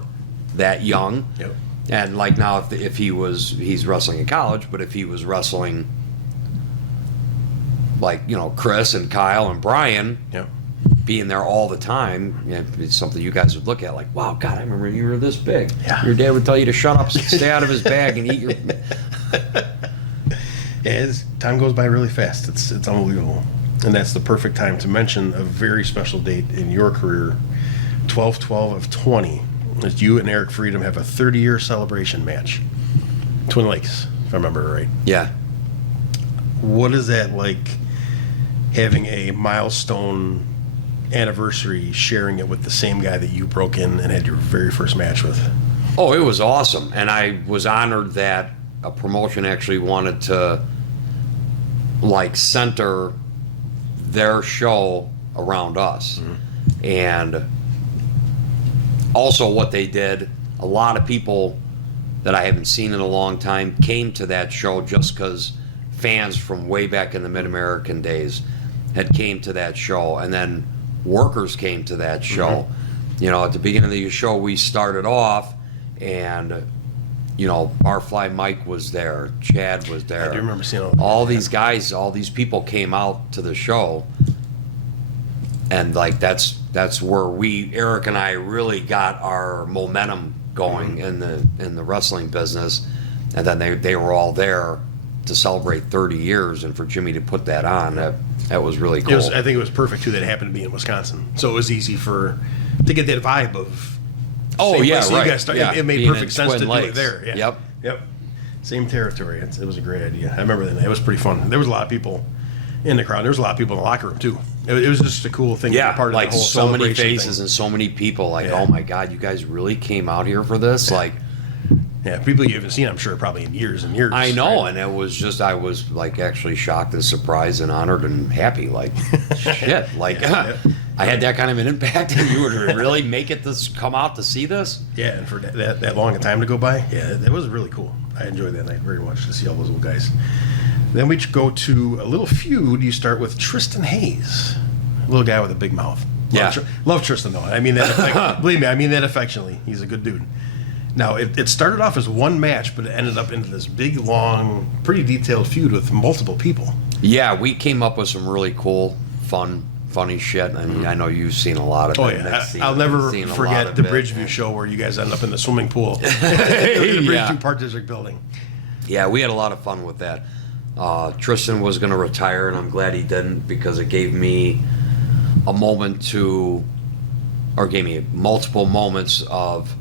that young. Yep. And like now, if he's wrestling in college, but if he was wrestling, like, you know, Chris and Kyle and Brian, Yep. being there all the time, you know, it's something you guys would look at like, wow, God, I remember you were this big. Yeah. Your dad would tell you to shut up, stay out of his bag, and eat your. Yeah, time goes by really fast. It's unbelievable. And that's the perfect time to mention a very special date in your career, 12/12 of 20, as you and Eric Freedom have a 30-year celebration match. Twin Lakes, if I remember right. Yeah. What is that like, having a milestone anniversary, sharing it with the same guy that you broke in and had your very first match with? Oh, it was awesome. And I was honored that a promotion actually wanted to, like, center their show around us. And also what they did, a lot of people that I haven't seen in a long time came to that show just because fans from way back in the Mid-American days had came to that show. And then workers came to that show. You know, at the beginning of the show, we started off, and, you know, Barfly Mike was there, Chad was there. I do remember seeing all these guys, all these people came out to the show, and like that's where Eric and I really got our momentum going in the wrestling business, and then they were all there to celebrate 30 years, and for Jimmy to put that on, that was really cool. I think it was perfect too that it happened to be in Wisconsin, so it was easy to get that vibe of. Oh yeah, place that right. You guys started. It made Being perfect in sense Twin to do Lakes. it there. Yeah. Yep. Same territory. It was a great idea. I remember that. It was pretty fun. There was a lot of people in the crowd. There was a lot of people in the locker room too. It was just a cool thing to be part of like the whole so many celebration faces thing. and so many people. Like, Yeah. oh my God, you guys really came out here for this? Like, Yeah, people you haven't seen, I'm sure, probably in years and years. I know, right? and it was just, I was like actually shocked and surprised and honored and happy. Like, shit, like I had that kind of an impact, and you would really make it come out to see this. Yeah, and for that long a time to go by, yeah, that was really cool. I enjoyed that night very much to see all those little guys. Then we go to a little feud. You start with Tristan Hayes, a little guy with a big mouth. Love Tristan though. I mean that. Believe me, I mean that affectionately. He's a good dude. Now it started off as one match, but it ended up into this big, long, pretty detailed feud with multiple people. Yeah, we came up with some really cool, funny shit. I mean, I know you've seen a lot of it. Oh yeah, I'll never forget the Bridgeview show where you guys end up in the swimming pool, in the Bridgeview Park District building. Yeah, we had a lot of fun with that. Tristan was going to retire, and I'm glad he didn't, because it gave me a moment gave me multiple moments of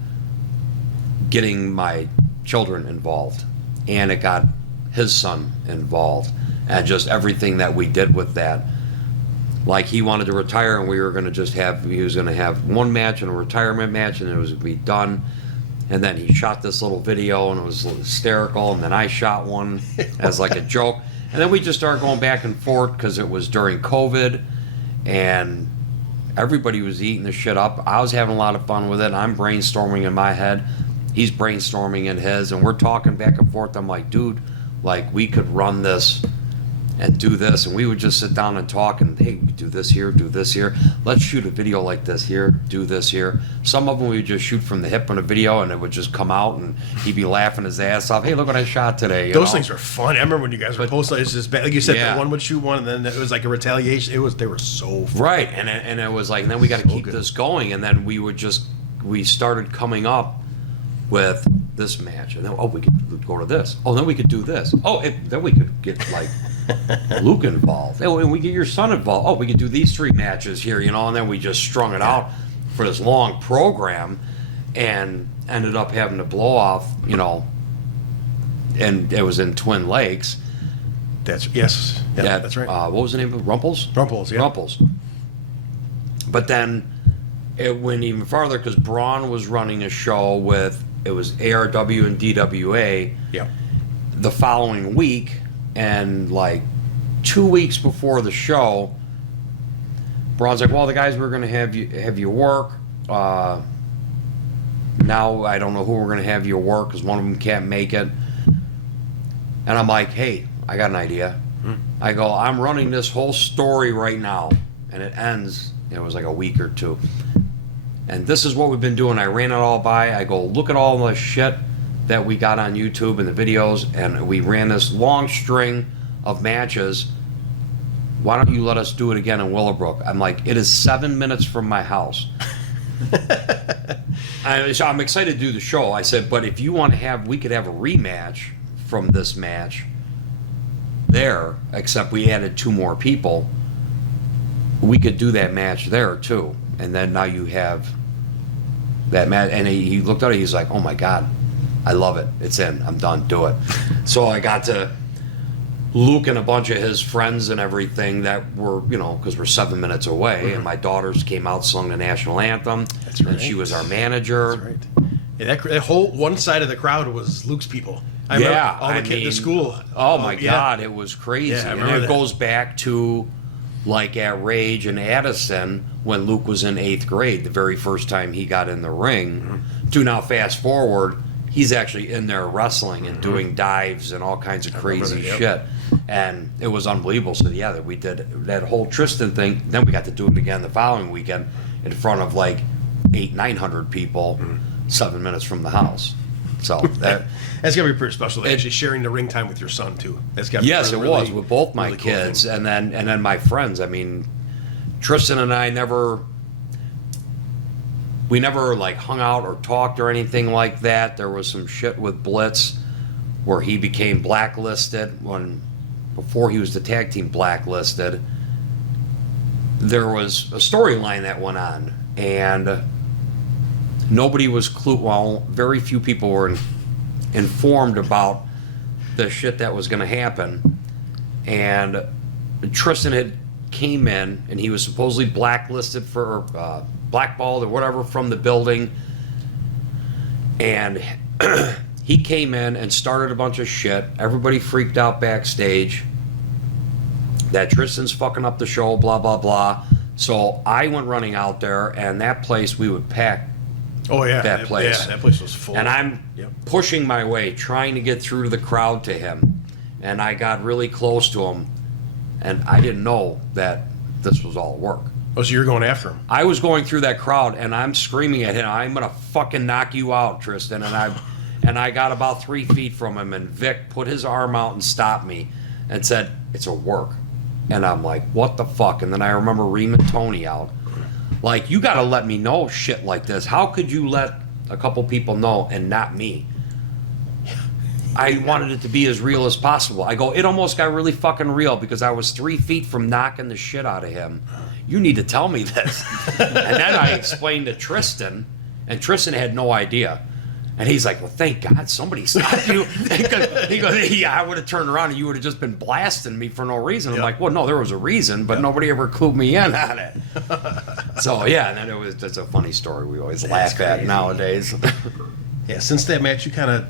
getting my children involved, and it got his son involved, and just everything that we did with that. Like, he wanted to retire, and we were going to he was going to have one match and a retirement match, and it was going to be done. And then he shot this little video, and it was hysterical. And then I shot one as like a joke. And then we just started going back and forth because it was during COVID, and everybody was eating the shit up. I was having a lot of fun with it. I'm brainstorming in my head. He's brainstorming in his, and we're talking back and forth. I'm like, dude, like, we could run this and do this, and we would just sit down and talk, and hey, do this here, do this here. Let's shoot a video like this here, do this here. Some of them we would just shoot from the hip on a video, and it would just come out, and he'd be laughing his ass off. Hey, look what I shot today. Those things are fun. I remember when you guys were posting. It's just like you said, that one would shoot one, and then it was like a retaliation. They were so fun. Right, and it was like, and then we got to keep this going, and then we started coming up with this match, and then we could go to this. Oh, then we could do this. Then we could get like Luke involved. Oh, and we get your son involved. Oh, we could do these 3 matches here, and then we just strung it out for this long program, and ended up having to blow off, and it was in Twin Lakes. That's right. What was the name of it? Rumples, yeah. Rumples. But then it went even farther because Braun was running a show with, it was ARW and DWA. Yeah. The following week, and like 2 weeks before the show, Braun's like, well, the guys were going to have you work. Now I don't know who we're going to have you work because one of them can't make it. And I'm like, hey, I got an idea. I go, I'm running this whole story right now, and it ends, it was like a week or 2. And this is what we've been doing. I ran it all by. I go, look at all the shit that we got on YouTube and the videos, and we ran this long string of matches. Why don't you let us do it again in Willowbrook? I'm like, it is 7 minutes from my house. So I'm excited to do the show. I said, but if you want to we could have a rematch from this match there, except we added 2 more people. We could do that match there too. And then now you have that match. And he looked at it, he's like, oh my God, I love it. It's in. I'm done. Do it. So I got to Luke and a bunch of his friends and everything that were, because we're 7 minutes away, and my daughters came out, sung the national anthem. That's right. And she was our manager. That's right. Yeah, that whole one side of the crowd was Luke's people. I remember all the kids at school. Oh my God, it was crazy. Yeah, I and remember it that. goes back to like at Rage and Addison when Luke was in 8th grade, the very first time he got in the ring. To now fast forward, he's actually in there wrestling and doing dives and all kinds of crazy shit. And it was unbelievable. So yeah, that we did that whole Tristan thing. Then we got to do it again the following weekend in front of like 800-900 people, 7 minutes from the house. So that's gotta be pretty special. Actually, sharing the ring time with your son too. That's gotta be it was with both my really cool kids, and then my friends. I mean, Tristan and I never like hung out or talked or anything like that. There was some shit with Blitz where he became blacklisted before he was the tag team blacklisted. There was a storyline that went on, and nobody was very few people were informed about the shit that was going to happen. And Tristan had came in, and he was supposedly blacklisted for blackballed or whatever from the building. And he came in and started a bunch of shit. Everybody freaked out backstage that Tristan's fucking up the show, blah, blah, blah. So I went running out there, and that place we would pack Oh yeah, that place. Yeah, that place was full. And I'm pushing my way, trying to get through the crowd to him. And I got really close to him, and I didn't know that this was all work. Oh, so you're going after him? I was going through that crowd, and I'm screaming at him, "I'm gonna fucking knock you out, Tristan!" And I got about 3 feet from him, and Vic put his arm out and stopped me, and said, "It's a work." And I'm like, "What the fuck?" And then I remember reaming Tony out, like, "You got to let me know shit like this. How could you let a couple people know and not me?" I wanted it to be as real as possible. I go, it almost got really fucking real because I was 3 feet from knocking the shit out of him. You need to tell me this. And then I explained to Tristan, and Tristan had no idea. And he's like, "Well, thank God somebody stopped you." He goes, "Yeah, I would have turned around and you would have just been blasting me for no reason." I'm like, "Well, no, there was a reason, but nobody ever clued me in on it." So, yeah, and then that's a funny story we always laugh at nowadays. Yeah, since that match, you kind of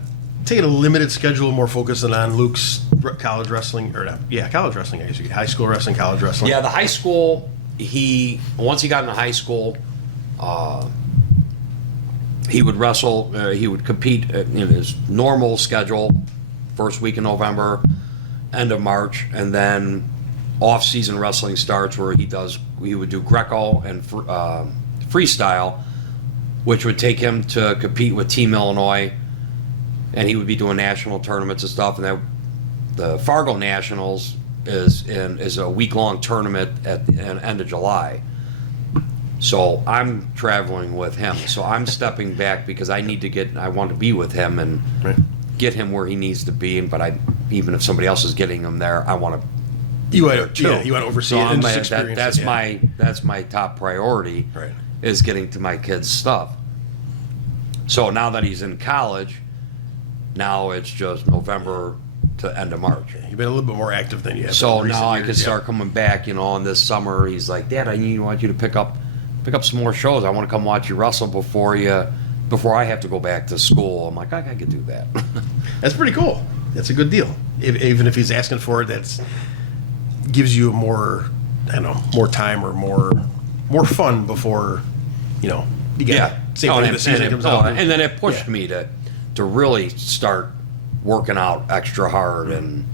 taken a limited schedule, more focusing on Luke's college wrestling, or college wrestling, I guess you get high school wrestling, college wrestling. Yeah, the high school, once he got into high school, he would wrestle, he would compete in his normal schedule, first week in November, end of March, and then off-season wrestling starts where he would do Greco and freestyle, which would take him to compete with Team Illinois, and he would be doing national tournaments and stuff. And the Fargo Nationals is a week-long tournament at the end of July. So I'm traveling with him. So I'm stepping back because I want to be with him and get him where he needs to be. But even if somebody else is getting him there, I want to. You want to oversee it and just experience it. That's my top priority. Right. Is getting to my kid's stuff. So now that he's in college, now it's just November to end of March. You've been a little bit more active than you have. So now I can start coming back. And this summer he's like, "Dad, I want you to pick up some more shows. I want to come watch you wrestle before I have to go back to school." I'm like, I could do that. That's pretty cool. That's a good deal. Even if he's asking for it, that gives you more time or more fun before, you get same thing the season comes out. And then it pushed me to really start working out extra hard and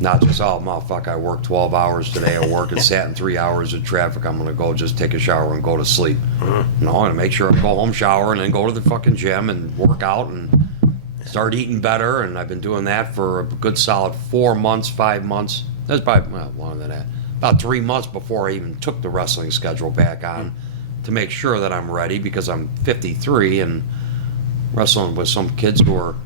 not just, "Oh, motherfucker, I worked 12 hours today at work and sat in 3 hours of traffic. I'm going to go just take a shower and go to sleep." No, I'm going to make sure I go home, shower, and then go to the fucking gym and work out and start eating better. And I've been doing that for a good solid 4 months, 5 months. That's probably longer than that. About 3 months before I even took the wrestling schedule back on to make sure that I'm ready, because I'm 53 and wrestling with some kids who are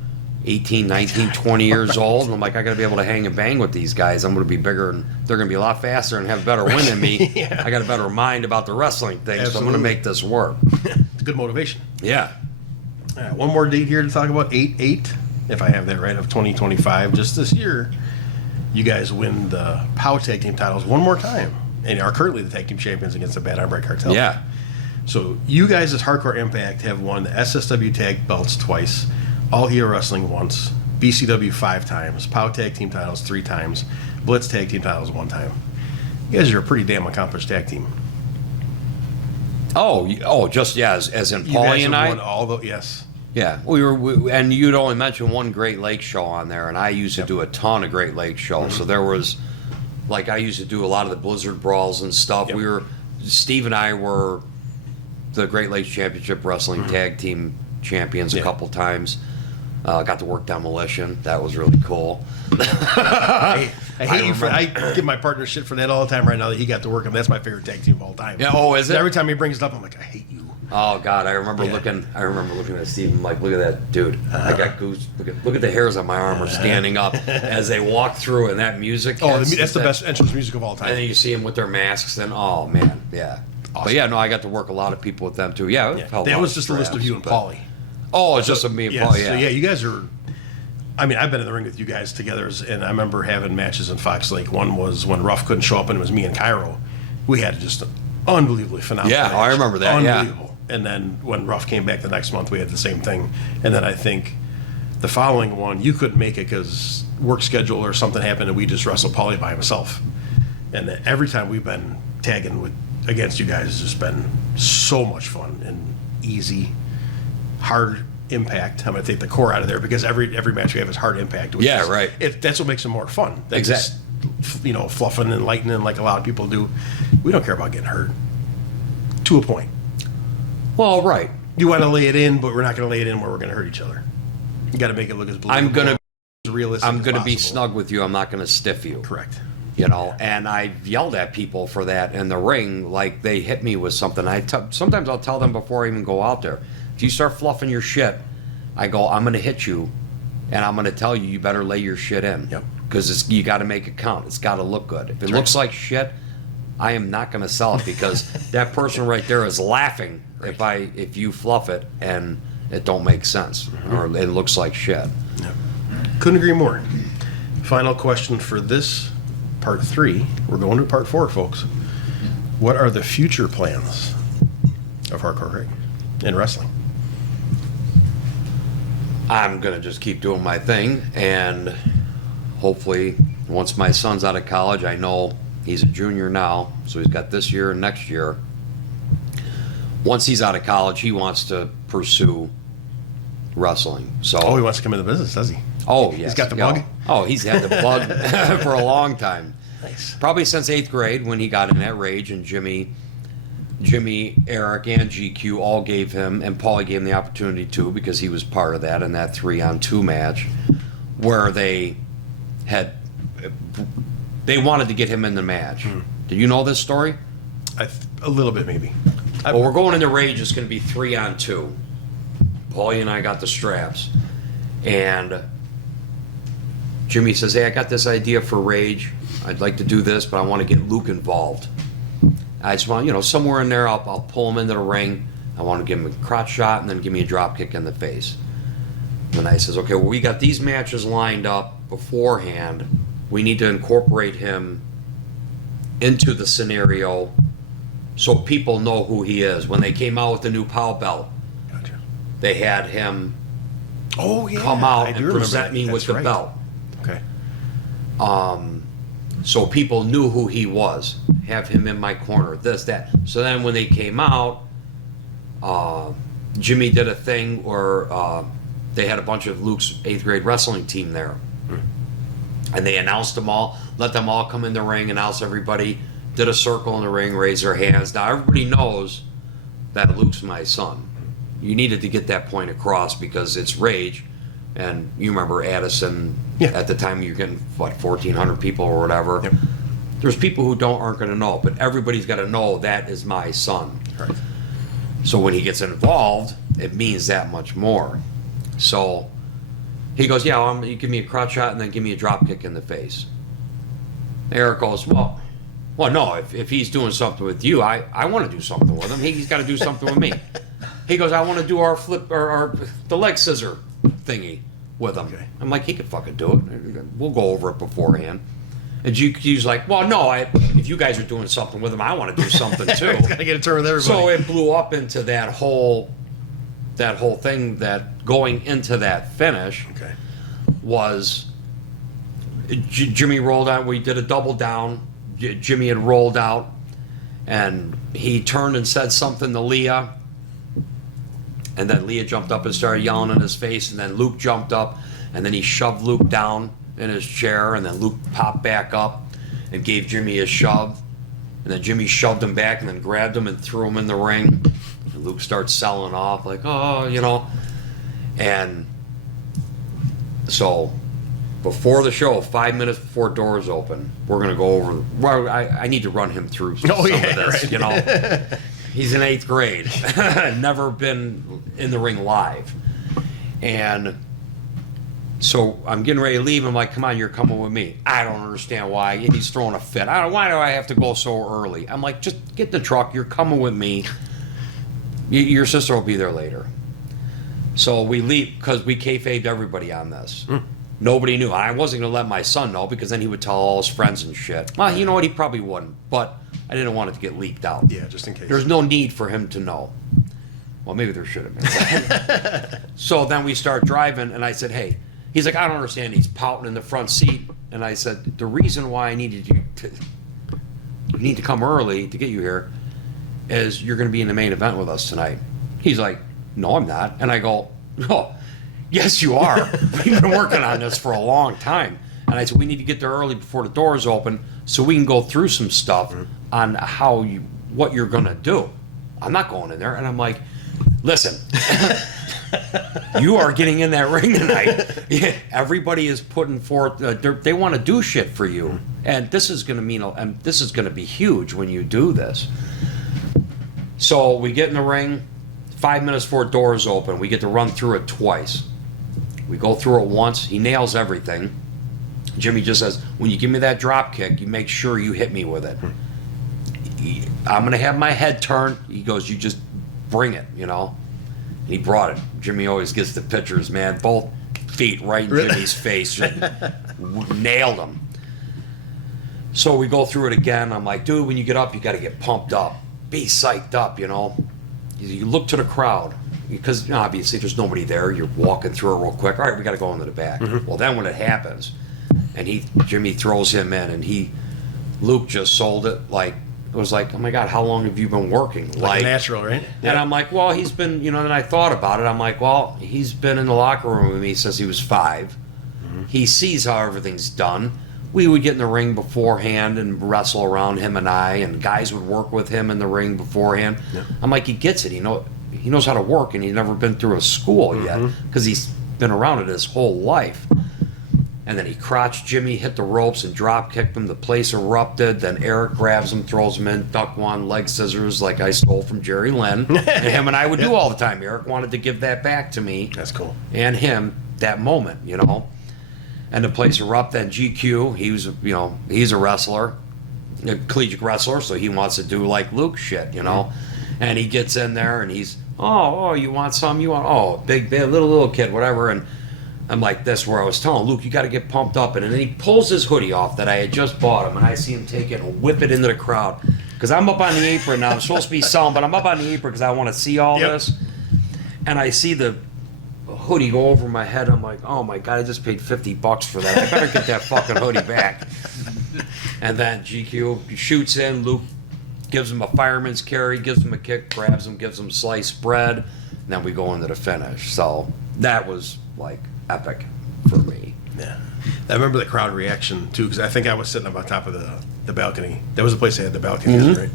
18, 19, 20 years old. And I'm like, I got to be able to hang and bang with these guys. I'm going to be bigger and they're going to be a lot faster and have a better win than me. Yeah. I got a better mind about the wrestling thing, Absolutely. so I'm going to make this work. It's good motivation. Yeah. All right, one more date here to talk about, 8/8, if I have that right, of 2025. Just this year, you guys win the POW Tag Team titles one more time and are currently the Tag Team Champions against the Bad Arm Break Cartel. Yeah. So you guys as Hardcore Impact have won the SSW Tag belts twice, All Hero Wrestling once, BCW 5 times, POW Tag Team titles 3 times, Blitz Tag Team titles 1 time. You guys are a pretty damn accomplished tag team. As in Paulie and I? Won all the, yes. Yeah, and you'd only mention one Great Lakes show on there, and I used to do a ton of Great Lakes shows. So there was, I used to do a lot of the Blizzard Brawls and stuff. Yep. Steve and I were the Great Lakes Championship Wrestling Tag Team champions a couple times. Got to work Demolition. That was really cool. I hate you for. I give my partner shit for that all the time right now that he got to work him. That's my favorite tag team of all time. Yeah. Oh, is it? Every time he brings it up, I'm like, I hate you. Oh God, I remember looking at Steve. I'm like, look at that dude. I got goose. Look at the hairs on my arm are standing up as they walk through, and that music. That's the best entrance music of all time. And then you see them with their masks, and oh man, yeah. Awesome. But yeah, no, I got to work a lot of people with them too. Yeah, that was just a list of you and Paulie. Oh, it's just of me and Paulie. So yeah, you guys are. I mean, I've been in the ring with you guys together, and I remember having matches in Fox Lake. One was when Ruff couldn't show up, and it was me and Cairo. We had just an unbelievably phenomenal match. I remember that. Unbelievable. Yeah. And then when Ruff came back the next month, we had the same thing. And then I think the following one, you couldn't make it because work schedule or something happened, and we just wrestled Paulie by himself. And every time we've been tagging against you guys, it's just been so much fun and easy, hard impact. I'm going to take the core out of there because every match we have is hard impact. Which Yeah, is, right. That's what makes them more fun. Than Exactly. just, fluffing and lightening like a lot of people do. We don't care about getting hurt. To a point. Well, right. You want to lay it in, but we're not going to lay it in where we're going to hurt each other. You got to make it look as believable. As realistic I'm as gonna be possible. snug with you. I'm not gonna stiff you. Correct. And I yelled at people for that in the ring, like they hit me with something. Sometimes I'll tell them before I even go out there, if you start fluffing your shit, I go, I'm gonna hit you, and I'm gonna tell you better lay your shit in. Yep. Because you got to make it count. It's got to look good. If it looks like shit, I am not gonna sell it because that person right there is laughing if you fluff it and it don't make sense or it looks like shit. Yep. Couldn't agree more. Final question for this part 3. We're going to part 4, folks. What are the future plans of Hardcore Craig in wrestling? I'm gonna just keep doing my thing, and hopefully, once my son's out of college, I know he's a junior now, so he's got this year and next year. Once he's out of college, he wants to pursue wrestling. So, He wants to come into the business, does he? oh yeah, He's got the bug? Oh, he's had the bug for a long time. Nice. Probably since 8th grade when he got in that Rage, and Jimmy, Eric, and GQ all gave him, and Paulie gave him the opportunity too, because he was part of that in that 3-on-2 match where they wanted to get him in the match. Did you know this story? A little bit, maybe. Well, we're going into Rage. It's going to be 3-on-2. Paulie and I got the straps, and Jimmy says, "Hey, I got this idea for Rage. I'd like to do this, but I want to get Luke involved. I just want, somewhere in there, I'll pull him into the ring. I want to give him a crotch shot and then give me a drop kick in the face." And I says, "Okay, well, we got these matches lined up beforehand. We need to incorporate him into the scenario so people know who he is. When they came out with the new POWW belt, Gotcha. they had him come I out do and remember present that. me with That's the right. belt. Okay. So people knew who he was. Have him in my corner, this, that. So then when they came out, Jimmy did a thing where they had a bunch of Luke's 8th grade wrestling team there. And they announced them all, let them all come in the ring, announce everybody, did a circle in the ring, raise their hands. Now everybody knows that Luke's my son. You needed to get that point across because it's Rage. And you remember Addison, at the time you're getting, 1,400 people or whatever. Yep. There's people who aren't going to know, but everybody's got to know that is my son. Right. So when he gets involved, it means that much more. So he goes, "Yeah, you give me a crotch shot and then give me a drop kick in the face." Eric goes, well, no, if he's doing something with you, I want to do something with him. He's got to do something with me. He goes, "I want to do our flip or the leg scissor thingy with him." Okay. I'm like, he could fucking do it. We'll go over it beforehand. And GQ's like, "Well, no, if you guys are doing something with him, I want to do something too." It's got to get a turn with everybody. So it blew up into that whole thing that going into that finish Okay. was Jimmy rolled out. We did a double down. Jimmy had rolled out, and he turned and said something to Leah. And then Leah jumped up and started yelling in his face, and then Luke jumped up, and then he shoved Luke down in his chair, and then Luke popped back up and gave Jimmy a shove, and then Jimmy shoved him back and then grabbed him and threw him in the ring, and Luke starts selling off like, and so before the show, 5 minutes before doors open, we're going to go over, well, I need to run him through some of this, right. He's in 8th grade, never been in the ring live. And so I'm getting ready to leave. I'm like, "Come on, you're coming with me." "I don't understand why." And he's throwing a fit. Why do I have to go so early? I'm like, "Just get in the truck. You're coming with me. Your sister will be there later." So we leave because we kayfabed everybody on this. Nobody knew. I wasn't going to let my son know because then he would tell all his friends and shit. Well, you know what? He probably wouldn't. But I didn't want it to get leaked out. Yeah, just in case. There's no need for him to know. Well, maybe there should have been. So then we start driving, and I said, "Hey," he's like, "I don't understand." He's pouting in the front seat, and I said, "The reason why I needed you need to come early to get you here is you're going to be in the main event with us tonight." He's like, no, I'm not. And I go, oh, yes, you are. We've been working on this for a long time. And I said, we need to get there early before the doors open so we can go through some stuff on what you're going to do. I'm not going in there. And I'm like, listen, you are getting in that ring tonight. Everybody is putting forth, they want to do shit for you. And this is going to be huge when you do this. So we get in the ring, 5 minutes before doors open. We get to run through it twice. We go through it once. He nails everything. Jimmy just says, when you give me that drop kick, you make sure you hit me with it. I'm going to have my head turned. He goes, you just bring it, you know. And he brought it. Jimmy always gets the pictures, man. Both feet right in Jimmy's face. Just nailed him. So we go through it again. I'm like, dude, when you get up, you got to get pumped up. Be psyched up, you know. You look to the crowd. Because obviously there's nobody there. You're walking through it real quick. All right, we got to go into the back. Well, then when it happens, and Jimmy throws him in, and Luke just sold it like, it was like, oh my God, how long have you been working? Like natural, right? Yeah. And I'm like, well, he's been, you know, and I thought about it. I'm like, well, he's been in the locker room with me since he was 5. He sees how everything's done. We would get in the ring beforehand and wrestle around him and I, and guys would work with him in the ring beforehand. Yeah. I'm like, he gets it. He knows how to work, and he's never been through a school yet because he's been around it his whole life. And then he crotched Jimmy, hit the ropes, and drop kicked him. The place erupted. Then Eric grabs him, throws him in, duck one, leg scissors like I stole from Jerry Lynn. And him and I would do all the time. Eric wanted to give that back to me. That's cool. And him, that moment, you know. And the place erupted. Then GQ, he's a wrestler, a collegiate wrestler, so he wants to do like Luke shit, you know. And he gets in there, and he's, oh, you want some? You want, big, little kid, whatever. And I'm like, that's where I was telling Luke, you got to get pumped up. And then he pulls his hoodie off that I had just bought him, and I see him take it and whip it into the crowd. Because I'm up on the apron now. I'm supposed to be selling, but I'm up on the apron because I want to see all this. And I see the hoodie go over my head. I'm like, oh my God, I just paid $50 for that. I better get that fucking hoodie back. And then GQ shoots in. Luke gives him a fireman's carry, gives him a kick, grabs him, gives him sliced bread. And then we go into the finish. So that was like epic for me. Yeah, I remember the crowd reaction too, because I think I was sitting up on top of the balcony. That was the place that had the balcony, right?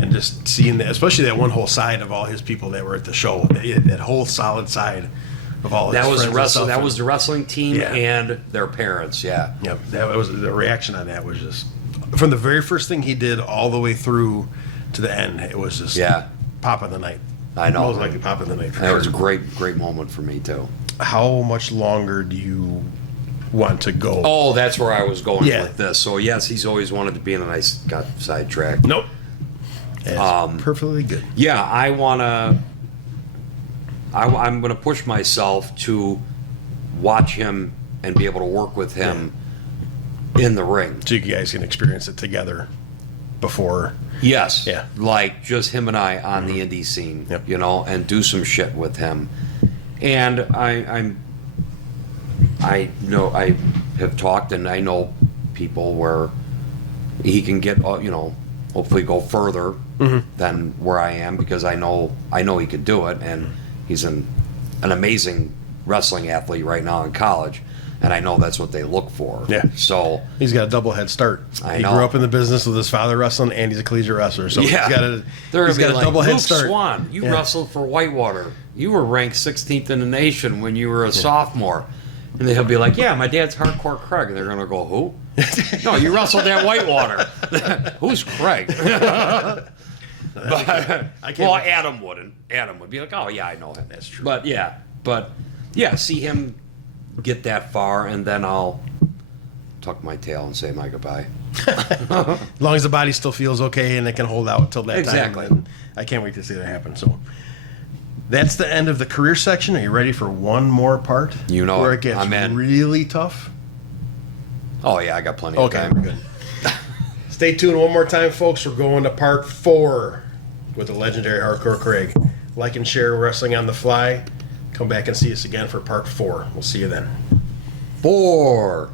And just seeing that, especially that one whole side of all his people that were at the show, that whole solid side of all his friends and stuff. That was the wrestling team and their parents. Yeah. Yep. That was the reaction on that was just from the very first thing he did all the way through to the end. It was just pop of the night. I know. It was like a pop of the night. That was a great moment for me too. How much longer do you want to go? Oh, that's where I was going with this. So yes, he's always wanted to be in, and I got sidetracked. Nope. It's perfectly good. Yeah, I'm going to push myself to watch him and be able to work with him in the ring. So you guys can experience it together before. Yes. Yeah. Like just him and I on the indie scene, you know, and do some shit with him. And I know I have talked, and I know people where he can get, you know, hopefully go further than where I am, because I know he could do it, and he's an amazing wrestling athlete right now in college, and I know that's what they look for. Yeah. So he's got a double head start. I he know. grew up in the business with his father wrestling, and he's a collegiate wrestler. So he's got a double head Luke start. Swan, you wrestled for Whitewater. You were ranked 16th in the nation when you were a sophomore. And then he'll be like, yeah, my dad's Hardcore Craig. And they're going to go, who? No, you wrestled at Whitewater. Who's Craig? Adam wouldn't. Adam would be like, oh, yeah, I know him. That's true. But see him get that far, and then I'll tuck my tail and say my goodbye. As long as the body still feels okay and it can hold out until that time. Exactly. I can't wait to see that happen. So that's the end of the career section. Are you ready for one more part? You know where it gets really tough? Oh, yeah, I got plenty of time. Okay, we're good. Stay tuned one more time, folks. We're going to part 4 with the legendary Hardcore Craig. Like and share Wrestling on the Fly. Come back and see us again for part 4. We'll see you then. 4.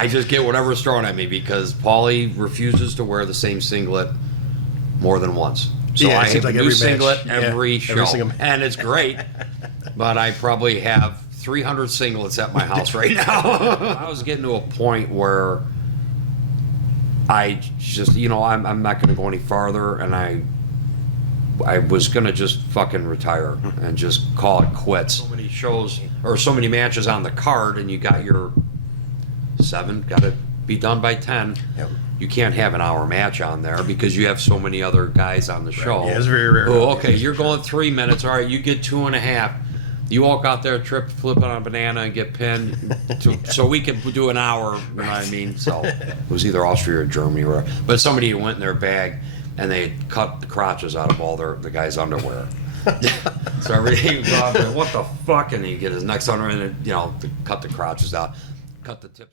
I just get whatever's thrown at me because Paulie refuses to wear the same singlet more than once. So Yeah, it I seems have like a new every singlet match. every Yeah, show, every single- and it's great. But I probably have 300 singlets at my house right now. I was getting to a point where I just, I'm not going to go any farther, and I was going to just fucking retire and just call it quits. So many shows or so many matches on the card, and you got your 7, got to be done by 10. Yep. You can't have an hour match on there because you have so many other guys on the show. Yeah, it's very rare. Oh, okay, you're going 3 minutes. All right, you get 2.5. You walk out there, trip, flip it on a banana, and get pinned. So we can do an hour. You know what I mean? So it was either Austria or Germany, but somebody went in their bag and they had cut the crotches out of all the guys' underwear. So everything was out there, what the fuck? And he get his next underwear and cut the crotches out, cut the tips.